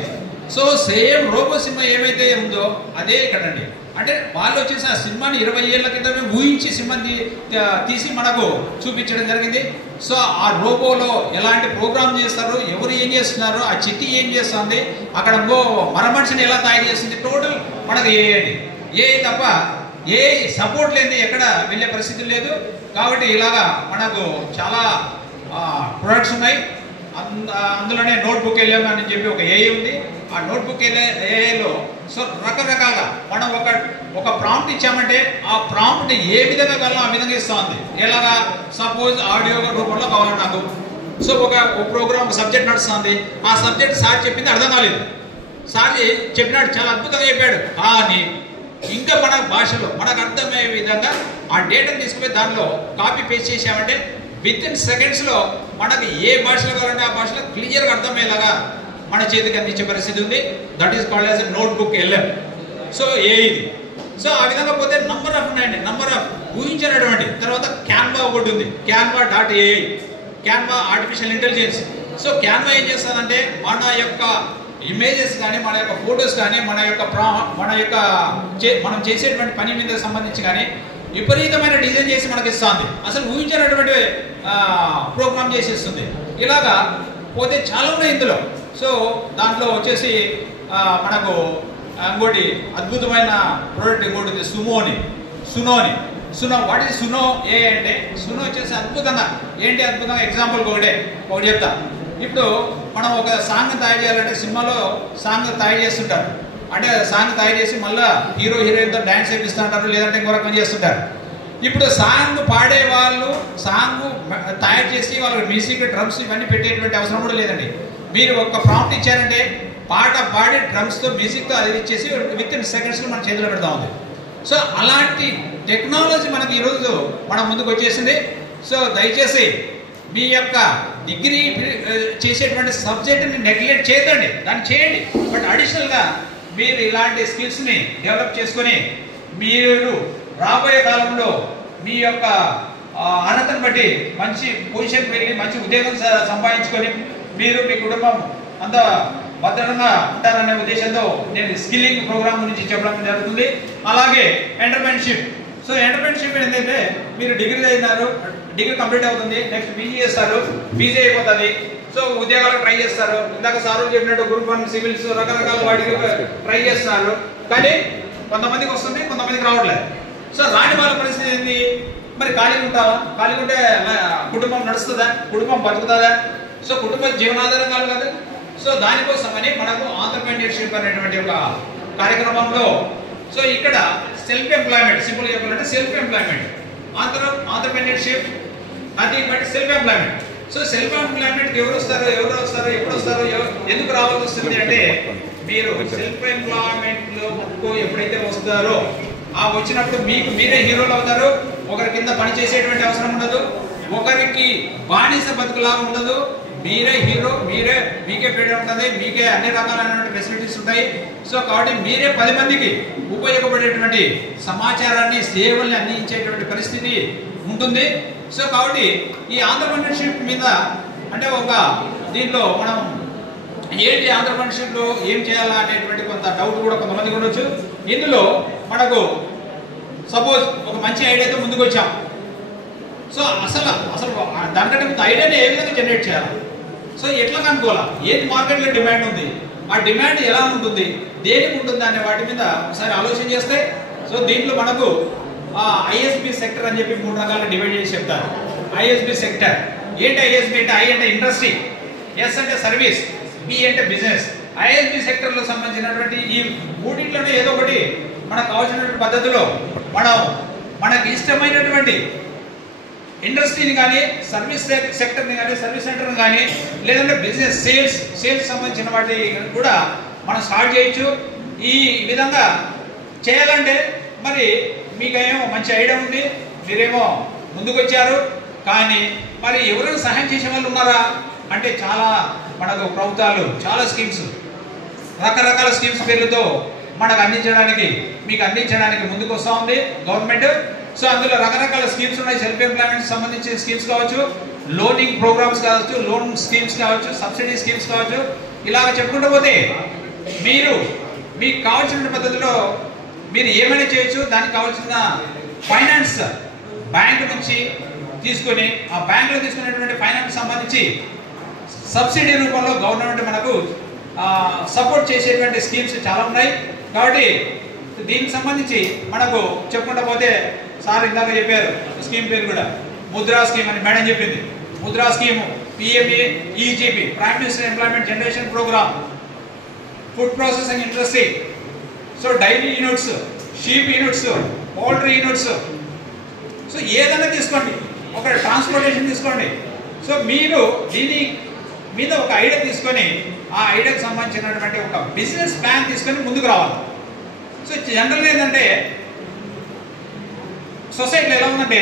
సో సేమ్ రోబో సినిమా ఏమైతే ఉందో అదే ఇక్కడండి. అంటే వాళ్ళు వచ్చేసి ఆ సినిమాని 20 ఏళ్ల క్రితమే ఊహించి సినిమాని తీసి మనకు చూపించడం జరిగింది. సో ఆ రోబోలో ఎలాంటి ప్రోగ్రామ్ చేస్తారు, ఎవరు ఏం చేస్తున్నారు, ఆ చిట్టి ఏం చేస్తుంది, అక్కడ మన మనిషిని ఎలా తయారు చేస్తుంది, టోటల్ మనకు ఏ తప్ప ఏ సపోర్ట్ లేని ఎక్కడ వెళ్ళే పరిస్థితి లేదు. కాబట్టి ఇలాగా మనకు చాలా ప్రొడక్ట్స్ ఉన్నాయి. అందులోనే నోట్బుక్ వెళ్ళామని చెప్పి ఒక ఏఐ ఉంది. ఆ నోట్బుక్ ఏఐలో సో రకరకాలుగా మనం ఒక ప్రాంప్ట్ ఇచ్చామంటే ఆ ప్రాంప్ట్ ఏ విధంగా కావాలో ఆ విధంగా ఇస్తా ఉంది. ఎలాగా సపోజ్ ఆడియో రూపంలో కావాలి నాకు. సో ఒక ప్రోగ్రామ్ సబ్జెక్ట్ నడుస్తుంది. ఆ సబ్జెక్ట్ సార్ చెప్పింది అర్థం కాలేదు. సార్ చెప్పినాడు, చాలా అద్భుతంగా చెప్పాడు. కానీ ఇంకా మన భాషలో మనకు అర్థమయ్యే విధంగా ఆ డేటాను తీసుకుపోయి దానిలో కాపీ పేస్ట్ చేసామంటే వితిన్ సెకండ్స్లో మనకు ఏ భాషలో కావాలంటే ఆ భాషలో క్లియర్గా అర్థమయ్యేలాగా మన చేతికి అందించే పరిస్థితి ఉంది. That is called as notebook LM. So ఇది. సో ఆ విధంగా పోతే నంబర్ ఆఫ్ ఉన్నాయండి. నంబర్ ఆఫ్ ఊహించినటువంటి. తర్వాత క్యాన్వా ఒకటి ఉంది. canva.ai, Canva artificial intelligence. So Canva ఏం చేస్తుందంటే మన యొక్క ఇమేజెస్ కానీ, మన యొక్క ఫొటోస్ కానీ, మనం చేసేటువంటి పని మీద సంబంధించి కానీ విపరీతమైన డిజైన్ చేసి మనకి ఇస్తుంది. అసలు ఊహించినటువంటి ప్రోగ్రామ్ చేసేస్తుంది. ఇలాగా పోతే చాలా ఉన్నాయి ఇందులో. సో దాంట్లో వచ్చేసి మనకు ఇంకోటి అద్భుతమైన ప్రోడక్ట్ ఇంకోటి ఉంది, సునో. వాట్ ఈస్ సునో ఏ అంటే సునో వచ్చేసి అద్భుతంగా ఎగ్జాంపుల్ ఒకటి చెప్తా. ఇప్పుడు మనం ఒక సాంగ్ తయారు చేయాలంటే సినిమాలో సాంగ్ తయారు చేస్తుంటారు. అంటే సాంగ్ తయారు చేసి మళ్ళీ హీరోయిన్తో డ్యాన్స్ చేపిస్తుంటారు, లేదంటే ఇంకో రకం చేస్తుంటారు. ఇప్పుడు సాంగ్ పాడే వాళ్ళు సాంగ్ తయారు చేసి వాళ్ళకి మ్యూజిక్, డ్రమ్స్ ఇవన్నీ పెట్టేటువంటి అవసరం కూడా లేదండి. మీరు ఒక ప్రాంప్ట్ ఇచ్చారంటే పాట పాడి డ్రమ్స్తో మ్యూజిక్తో అది ఇచ్చేసి వితిన్ సెకండ్స్లో మన చేతిలో పెడతా ఉంది. సో అలాంటి టెక్నాలజీ మనకి ఈరోజు మన ముందుకు వచ్చేసింది. సో దయచేసి మీ యొక్క డిగ్రీ చేసేటువంటి సబ్జెక్ట్ని నెగ్లెక్ట్ చేయదండి, దాన్ని చేయండి. బట్ అడిషనల్గా మీరు ఇలాంటి స్కిల్స్ని డెవలప్ చేసుకొని మీరు రాబోయే కాలంలో మీ యొక్క అర్హతను బట్టి మంచి పొజిషన్కి వెళ్ళి మంచి ఉద్యోగం సంపాదించుకొని మీరు మీ కుటుంబం అంతా భద్రంగా ఉంటారనే ఉద్దేశంతో నేను స్కిల్లింగ్ ప్రోగ్రామ్ గురించి చెప్పడం జరుగుతుంది. అలాగే ఎంటర్‌ప్రెన్యూర్‌షిప్. సో ఎంటర్‌ప్రెన్యూర్‌షిప్ ఏంటంటే మీరు డిగ్రీ అయినారు, డిగ్రీ కంప్లీట్ అవుతుంది, నెక్స్ట్ పీజీ చేస్తారు, పీజీ అయిపోతుంది. సో ఉద్యోగాలకు ట్రై చేస్తారు. ఇందాక సార్ చెప్పినట్టు గ్రూప్ 1 సివిల్స్ రకరకాల వాటికి ట్రై చేస్తున్నారు. కానీ కొంతమందికి వస్తుంది, కొంతమందికి రావట్లేదు. సో రాని వాళ్ళ పరిస్థితి ఏంటి? మరి ఖాళీగా ఉంటావా? ఖాళీగా ఉంటే కుటుంబం నడుస్తుందా? కుటుంబం బతుకుతుందా? సో కుటుంబ జీవనాధారం కాదు కదా. సో దానికోసమని మనకు ఆంటర్‌ప్రెన్యూర్‌షిప్ అనేటువంటి ఒక కార్యక్రమంలో సో ఇక్కడ సెల్ఫ్ ఎంప్లాయ్మెంట్, సింపుల్గా చెప్పాలంటే self employment, entrepreneurship nothing but self employment. So self ఎంప్లాయ్మెంట్కి ఎప్పుడు వస్తారో ఎప్పుడు వస్తారో ఎందుకు రావాల్సి వస్తుంది అంటే మీరు సెల్ఫ్ ఎంప్లాయ్మెంట్లో ఎప్పుడైతే వస్తారో ఆ వచ్చినప్పుడు మీకు మీరే హీరోలు అవుతారు. ఒకరి కింద పని చేసేటువంటి అవసరం ఉండదు, ఒకరికి బానిస బతుకులాగా ఉండదు. మీరే హీరో, మీకే ఫ్రీడమ్ ఉంటుంది, మీకే అన్ని రకాలైనటువంటి ఫెసిలిటీస్ ఉంటాయి. సో కాబట్టి మీరే 10 మందికి ఉపయోగపడేటువంటి సమాచారాన్ని, సేవల్ని అందించేటువంటి పరిస్థితి ఉంటుంది. సో కాబట్టి ఈ ఆంటర్‌ప్రెన్యూర్‌షిప్ మీద అంటే ఒక దీంట్లో మనం ఏంటి ఆంటర్‌ప్రెన్యూర్‌షిప్లో ఏం చేయాలా అనేటువంటి కొంత డౌట్ కూడా కొంతమందికి ఉండొచ్చు. ఇందులో మనకు సపోజ్ ఒక మంచి ఐడియాతో ముందుకు వచ్చాం. సో అసలు దానికంటే ముందు ఐడియాని ఏ విధంగా జనరేట్ చేయాలి, సో ఎట్లా కనుక్కోవాలా, ఏది మార్కెట్లో డిమాండ్ ఉంది, ఆ డిమాండ్ ఎలా ఉంటుంది, దేనికి ఉంటుంది అనే వాటి మీద ఒకసారి ఆలోచన చేస్తే సో దీంట్లో మనకు ఐఎస్బి సెక్టర్ అని చెప్పి 3 రకాలుగా డివైడ్ చేసి చెప్తారు. ఐఎస్బి సెక్టర్ ఏంటి? ఐఎస్బి అంటే ఐ అంటే ఇండస్ట్రీ, ఎస్ అంటే సర్వీస్, బి అంటే బిజినెస్. ఐఎస్బి సెక్టర్లో సంబంధించినటువంటి ఈ మూడింట్లోనే ఏదో ఒకటి మనకు కావాల్సినటువంటి పద్ధతిలో మనకి ఇష్టమైనటువంటి ఇండస్ట్రీని కానీ, సర్వీస్ సెక్టర్ని కానీ, సర్వీస్ సెంటర్ని కానీ, లేదంటే బిజినెస్ సేల్స్ సంబంధించిన వాటి కూడా మనం స్టార్ట్ చేయొచ్చు. ఈ విధంగా చేయాలంటే మరి మీకేమో మంచి ఐడియా ఉంది, మీరేమో ముందుకు వచ్చారు, కానీ మరి ఎవరైనా సహాయం చేసే వాళ్ళు ఉన్నారా అంటే చాలా మనకు ప్రభుత్వాలు చాలా స్కీమ్స్ రకరకాల స్కీమ్స్ పేర్లతో మనకు మీకు అందించడానికి ముందుకు వస్తూ ఉంది గవర్నమెంట్. సో అందులో రకరకాల స్కీమ్స్ ఉన్నాయి. సెల్ఫ్ ఎంప్లాయ్మెంట్ సంబంధించిన స్కీమ్స్ కావచ్చు, లోనింగ్ ప్రోగ్రామ్స్ కావచ్చు, లోన్ స్కీమ్స్ కావచ్చు, సబ్సిడీ స్కీమ్స్ కావచ్చు. ఇలాగ చెప్పుకుంటూ పోతే మీకు కావాల్సిన పద్ధతిలో మీరు ఏమైనా చేయొచ్చు. దానికి కావాల్సిన ఫైనాన్స్ బ్యాంక్ నుంచి తీసుకొని ఆ బ్యాంకులో తీసుకునేటువంటి ఫైనాన్స్ సంబంధించి సబ్సిడీ రూపంలో గవర్నమెంట్ మనకు సపోర్ట్ చేసేటువంటి స్కీమ్స్ చాలా ఉన్నాయి. కాబట్టి దీనికి సంబంధించి మనకు చెప్పుకుంటూ పోతే సార్ ఇందాక చెప్పారు స్కీమ్ పేరు కూడా ముద్రా స్కీమ్ అని మేడం చెప్పింది. Mudra scheme, PMEGP, prime minister employment generation programme, food processing industry, so dairy units, sheep units, poultry units, so ఏదైనా తీసుకోండి, ఒక ట్రాన్స్పోర్టేషన్ తీసుకోండి. సో మీరు దీని మీద ఒక ఐడియా తీసుకొని ఆ ఐడియాకి సంబంధించినటువంటి ఒక బిజినెస్ ప్లాన్ తీసుకొని ముందుకు రావాలి. సో జనరల్గా ఏంటంటే సొసైటీలో ఎలా ఉందంటే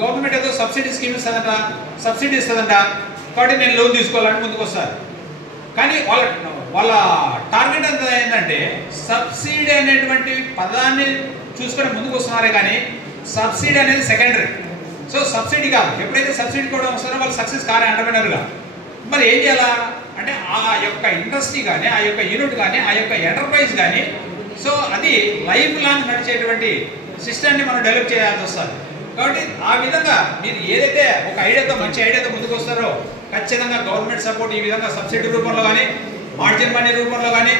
గవర్నమెంట్ ఏదో సబ్సిడీ స్కీమ్ ఇస్తుందంట కాబట్టి నేను లోన్ తీసుకోవాలని ముందుకు వస్తారు. కానీ వాళ్ళ టార్గెట్ అంతా ఏంటంటే సబ్సిడీ అనేటువంటి పదాన్ని చూసుకొని ముందుకు వస్తున్నారే కానీ సబ్సిడీ అనేది సెకండరీ. సో సబ్సిడీ కాదు. ఎప్పుడైతే సబ్సిడీ కూడా వస్తారో వాళ్ళు సక్సెస్ కారే ఎంటర్ప్రెనర్గా. మరి ఏం చేయాలా అంటే ఆ యొక్క ఇండస్ట్రీ కానీ, ఆ యొక్క యూనిట్ కానీ, ఆ యొక్క ఎంటర్ప్రైజ్ కానీ సో అది లైఫ్ లాంగ్ నడిచేటువంటి సిస్టమ్ని మనం డెవలప్ చేయాల్సి వస్తుంది. కాబట్టి ఆ విధంగా మీరు ఏదైతే ఒక ఐడియాతో మంచి ఐడియాతో ముందుకు వస్తారో ఖచ్చితంగా గవర్నమెంట్ సపోర్ట్ ఈ విధంగా సబ్సిడీ రూపంలో కానీ, మార్జిన్ మనీ రూపంలో కానీ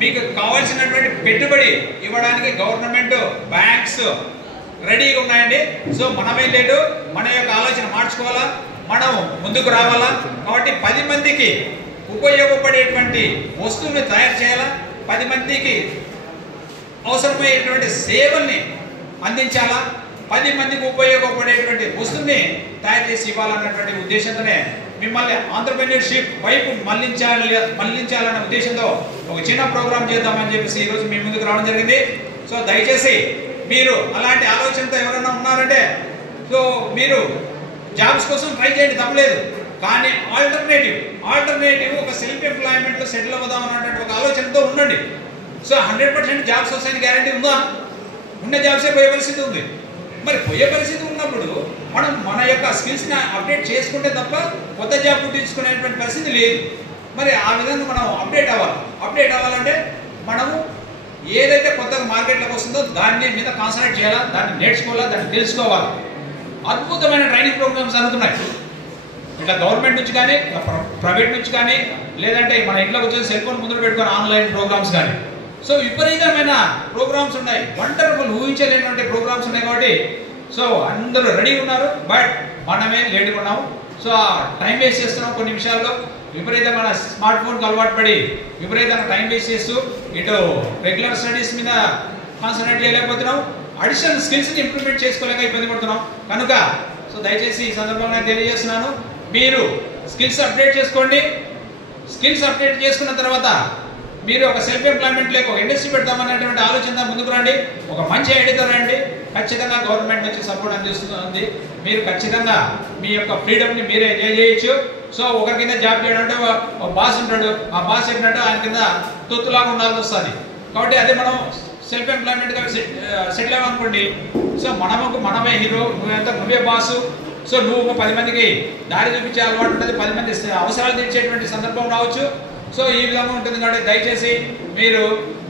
మీకు కావాల్సినటువంటి పెట్టుబడి ఇవ్వడానికి గవర్నమెంట్, బ్యాంక్స్ రెడీగా ఉన్నాయండి. సో మనమే లేటు, మన యొక్క ఆలోచన మార్చుకోవాలా, మనం ముందుకు రావాలా. కాబట్టి 10 మందికి ఉపయోగపడేటువంటి వస్తువుని తయారు చేయాలా, 10 మందికి అవసరమయ్యేటువంటి సేవల్ని అందించాలా, 10 మందికి ఉపయోగపడేటువంటి వస్తువుని తయారు చేసి ఇవ్వాలన్నటువంటి ఉద్దేశంతోనే మిమ్మల్ని ఆంటర్‌ప్రెన్యూర్‌షిప్ వైపు మళ్ళించాలన్న ఉద్దేశంతో ఒక చిన్న ప్రోగ్రామ్ చేద్దామని చెప్పేసి ఈరోజు మీ ముందుకు రావడం జరిగింది. సో దయచేసి మీరు అలాంటి ఆలోచనతో ఎవరైనా ఉన్నారంటే సో మీరు జాబ్స్ కోసం ట్రై చేయండి, తప్పలేదు. కానీ ఆల్టర్నేటివ్ ఒక సెల్ఫ్ ఎంప్లాయ్మెంట్లో సెటిల్ అవుదాం అన్నటువంటి ఒక ఆలోచనతో ఉండండి. సో 100% జాబ్స్ వస్తాయని గ్యారంటీ ఉందా? ఉన్న జాబ్సే పోయే పరిస్థితి ఉంది. మరి పోయే పరిస్థితి ఉన్నప్పుడు మనం మన యొక్క స్కిల్స్ని అప్డేట్ చేసుకుంటే తప్ప కొత్త జాబ్ పుట్టించుకునేటువంటి పరిస్థితి లేదు. మరి ఆ విధంగా మనం అప్డేట్ అవ్వాలంటే మనము ఏదైతే కొత్తగా మార్కెట్లోకి వస్తుందో దాన్ని మీద కాన్సన్ట్రేట్ చేయాలా, దాన్ని నేర్చుకోవాలా, దాన్ని తెలుసుకోవాలి. అద్భుతమైన ట్రైనింగ్ ప్రోగ్రామ్స్ జరుగుతున్నాయి. ఇట్లా గవర్నమెంట్ నుంచి కానీ, ప్రైవేట్ నుంచి కానీ, లేదంటే మన ఇంట్లోకి వచ్చేసి సెల్ ఫోన్ ముందు పెట్టుకుని ఆన్లైన్ ప్రోగ్రామ్స్ కానీ సో విపరీతమైన ప్రోగ్రామ్స్ ఉన్నాయి. వండర్ఫుల్, ఊహించలేనటువంటి ప్రోగ్రామ్స్ ఉన్నాయి. కాబట్టి సో అందరూ రెడీ ఉన్నారు, బట్ మనమే లేట్గా ఉన్నాము. సో టైం వేస్ట్ చేస్తున్నాం కొన్ని విషయాల్లో. విపరీతమైన స్మార్ట్ ఫోన్కి అలవాటు పడి విపరీతంగా టైం వేస్ట్ చేస్తూ ఇటు రెగ్యులర్ స్టడీస్ మీద కాన్సన్ట్రేట్ చేయలేకపోతున్నాం, అడిషనల్ స్కిల్స్ని ఇంప్రూవ్మెంట్ చేసుకోలేక ఇబ్బంది పడుతున్నాం. కనుక సో దయచేసి ఈ సందర్భంగా తెలియజేస్తున్నాను, మీరు స్కిల్స్ అప్డేట్ చేసుకోండి. స్కిల్స్ అప్డేట్ చేసుకున్న తర్వాత మీరు ఒక సెల్ఫ్ ఎంప్లాయ్మెంట్ లేక ఒక ఇండస్ట్రీ పెడతామనేటువంటి ఆలోచన ముందుకు రండి. ఒక మంచి ఐడియాతో రండి. ఖచ్చితంగా గవర్నమెంట్ నుంచి సపోర్ట్ అందిస్తుంది. మీరు ఖచ్చితంగా మీ యొక్క ఫ్రీడమ్ని మీరే ఎంజాయ్ చేయొచ్చు. సో ఒకరి కింద జాబ్ చేయడంటే ఒక బాస్ ఉంటాడు, ఆ బాస్ చెప్పినట్టు ఆయన కింద తొత్తులాగా ఉండాల్సి వస్తుంది. కాబట్టి అదే మనం సెల్ఫ్ ఎంప్లాయ్మెంట్గా సెటిల్ అవ్వనుకోండి, సో మనమే హీరో, నువ్వే బాసు. సో నువ్వు 10 మందికి దారి చూపించే అలవాటు ఉంటుంది, 10 మంది అవసరాలు తీర్చేటువంటి సందర్భం రావచ్చు. సో ఈ విధంగా ఉంటుంది. కాబట్టి దయచేసి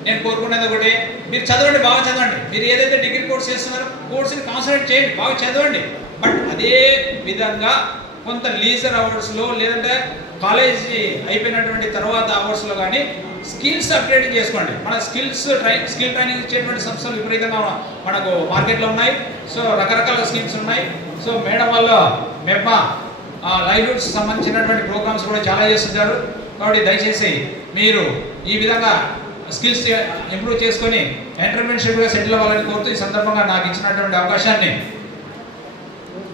నేను కోరుకునేది ఒకటి, మీరు చదవండి, బాగా చదవండి. మీరు ఏదైతే డిగ్రీ కోర్స్ చేస్తున్నారో కోర్సుని కాన్సన్ట్రేట్ చేయండి, బాగా చదవండి. బట్ అదే విధంగా కొంత లీజర్ అవర్స్లో లేదంటే కాలేజీ అయిపోయినటువంటి తర్వాత అవర్స్లో కానీ స్కిల్స్ అప్గ్రేడింగ్ చేసుకోండి. మన స్కిల్ ట్రైనింగ్ ఇచ్చేటువంటి సంస్థలు విపరీతంగా మనకు మార్కెట్లో ఉన్నాయి. సో రకరకాల స్కీమ్స్ ఉన్నాయి. సో మేడం వల్ల మెప్ప లైవ్లీహుడ్స్ సంబంధించినటువంటి ప్రోగ్రామ్స్ కూడా చాలా చేస్తుంటారు. కాబట్టి దయచేసి మీరు ఈ విధంగా స్కిల్స్ ఇంప్రూవ్ చేసుకొని ఎంటర్‌ప్రెన్యూర్‌షిప్గా సెటిల్ అవ్వాలని కోరుతూ ఈ సందర్భంగా నాకు ఇచ్చినటువంటి అవకాశాన్ని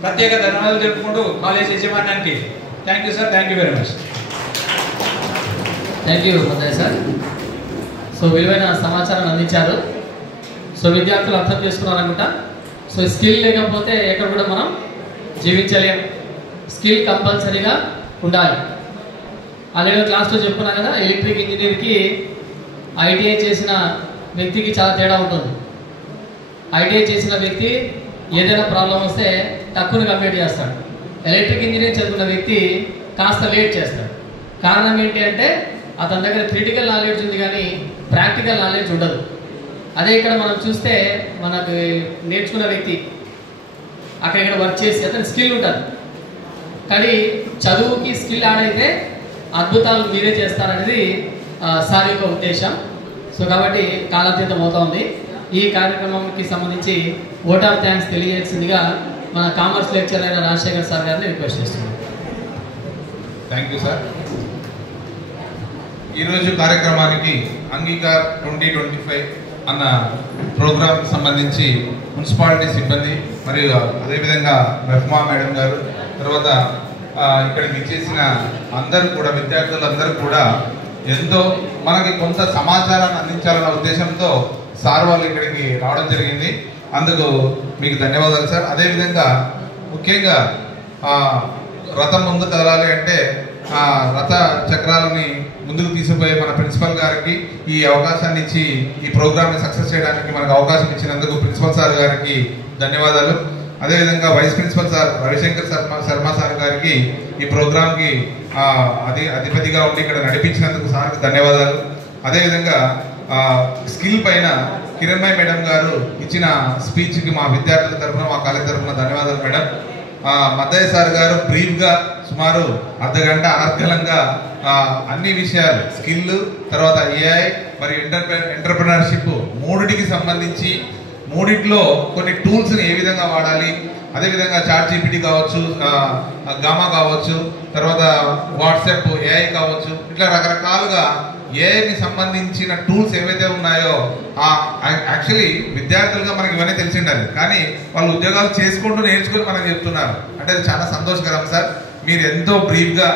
ప్రత్యేక ధన్యవాదాలు తెలుపుకుంటూ కాలేజ్ యజమాన్యానికి thank you sir, thank you very much. Thank you Uday sir. So విలువైన సమాచారాన్ని అందించారు. సో విద్యార్థులు అర్థం చేసుకున్నారనుకుంటా. సో స్కిల్ లేకపోతే ఎక్కడ కూడా మనం జీవించలేము. స్కిల్ కంపల్సరీగా ఉండాలి. ఆల్రెడీ క్లాస్లో చెప్పుకున్నాను కదా, ఎలక్ట్రిక్ ఇంజనీర్కి ఐటీఐ చేసిన వ్యక్తికి చాలా తేడా ఉంటుంది. ఐటీఐ చేసిన వ్యక్తి ఏదైనా ప్రాబ్లం వస్తే తక్కువ కంప్లీట్ చేస్తాడు. ఎలక్ట్రిక్ ఇంజనీరింగ్ చదువుకున్న వ్యక్తి కాస్త లేట్ చేస్తాడు. కారణం ఏంటి అంటే అతని దగ్గర థియరిటికల్ నాలెడ్జ్ ఉంది కానీ ప్రాక్టికల్ నాలెడ్జ్ ఉండదు. అదే ఇక్కడ మనం చూస్తే మనకు నేర్చుకున్న వ్యక్తి అక్కడ వర్క్ చేసి అతని స్కిల్ ఉంటుంది, కానీ చదువుకి స్కిల్ యాడ్ అయితే అద్భుతాలు మీరే చేస్తారనేది సార్ యొక్క ఉద్దేశం. సో కాబట్టి కాలాతీతం అవుతోంది. ఈ కార్యక్రమంకి సంబంధించి ఓట్ ఆఫ్ థ్యాంక్స్ తెలియజేసిందిగా మన కామర్స్ లెక్చరర్ అయిన రాజశేఖర్ సార్ గారిని రిక్వెస్ట్ చేస్తున్నాం. Thank you sir. ఈరోజు కార్యక్రమానికి అంగీకార్ 2025 అన్న ప్రోగ్రాంకి సంబంధించి మున్సిపాలిటీ సిబ్బంది మరియు అదేవిధంగా రెహ్మా మేడం గారు, తర్వాత ఇక్కడికి విచ్చేసిన అందరూ కూడా విద్యార్థులందరూ కూడా ఎంతో మనకి కొంత సమాచారాన్ని అందించాలన్న ఉద్దేశంతో సార్ వాళ్ళు ఇక్కడికి రావడం జరిగింది. అందుకు మీకు ధన్యవాదాలు సార్. అదేవిధంగా ముఖ్యంగా రథం ముందు కదలాలి అంటే రథ చక్రాలని ముందుకు తీసుకుపోయే మన ప్రిన్సిపల్ గారికి ఈ అవకాశాన్ని ఇచ్చి ఈ ప్రోగ్రామ్ని సక్సెస్ చేయడానికి మనకు అవకాశం ఇచ్చినందుకు ప్రిన్సిపల్ సార్ గారికి ధన్యవాదాలు. అదేవిధంగా vice principal sir Ravishankar Sharma sir గారికి ఈ ప్రోగ్రామ్కి అధిపతిగా ఉండి ఇక్కడ నడిపించినందుకు సార్కి ధన్యవాదాలు. అదేవిధంగా స్కిల్ పైన కిరణ్మయ్ మేడం గారు ఇచ్చిన స్పీచ్కి మా విద్యార్థుల తరఫున మా కాలేజ్ తరఫున ధన్యవాదాలు మేడం. మద్దయ్య సార్ గారు బ్రీఫ్గా సుమారు అర్ధగంట అనర్గళంగా అన్ని విషయాలు స్కిల్, తర్వాత ఏఐ మరియు ఎంటర్ప్రెనర్షిప్ మూడిటికి సంబంధించి మూడిట్లో కొన్ని టూల్స్ని ఏ విధంగా వాడాలి, అదేవిధంగా చాట్ జీపీటీ కావచ్చు, గామా కావచ్చు, తర్వాత వాట్సాప్ ఏఐ కావచ్చు, ఇట్లా రకరకాలుగా ఏఐకి సంబంధించిన టూల్స్ ఏవైతే ఉన్నాయో యాక్చువల్లీ విద్యార్థులుగా మనకి ఇవన్నీ తెలిసి ఉండాలి, కానీ వాళ్ళు ఉద్యోగాలు చేసుకుంటూ నేర్చుకుని మనకు చెప్తున్నారు. అంటే అది చాలా సంతోషకరం సార్. మీరు ఎంతో బ్రీఫ్గా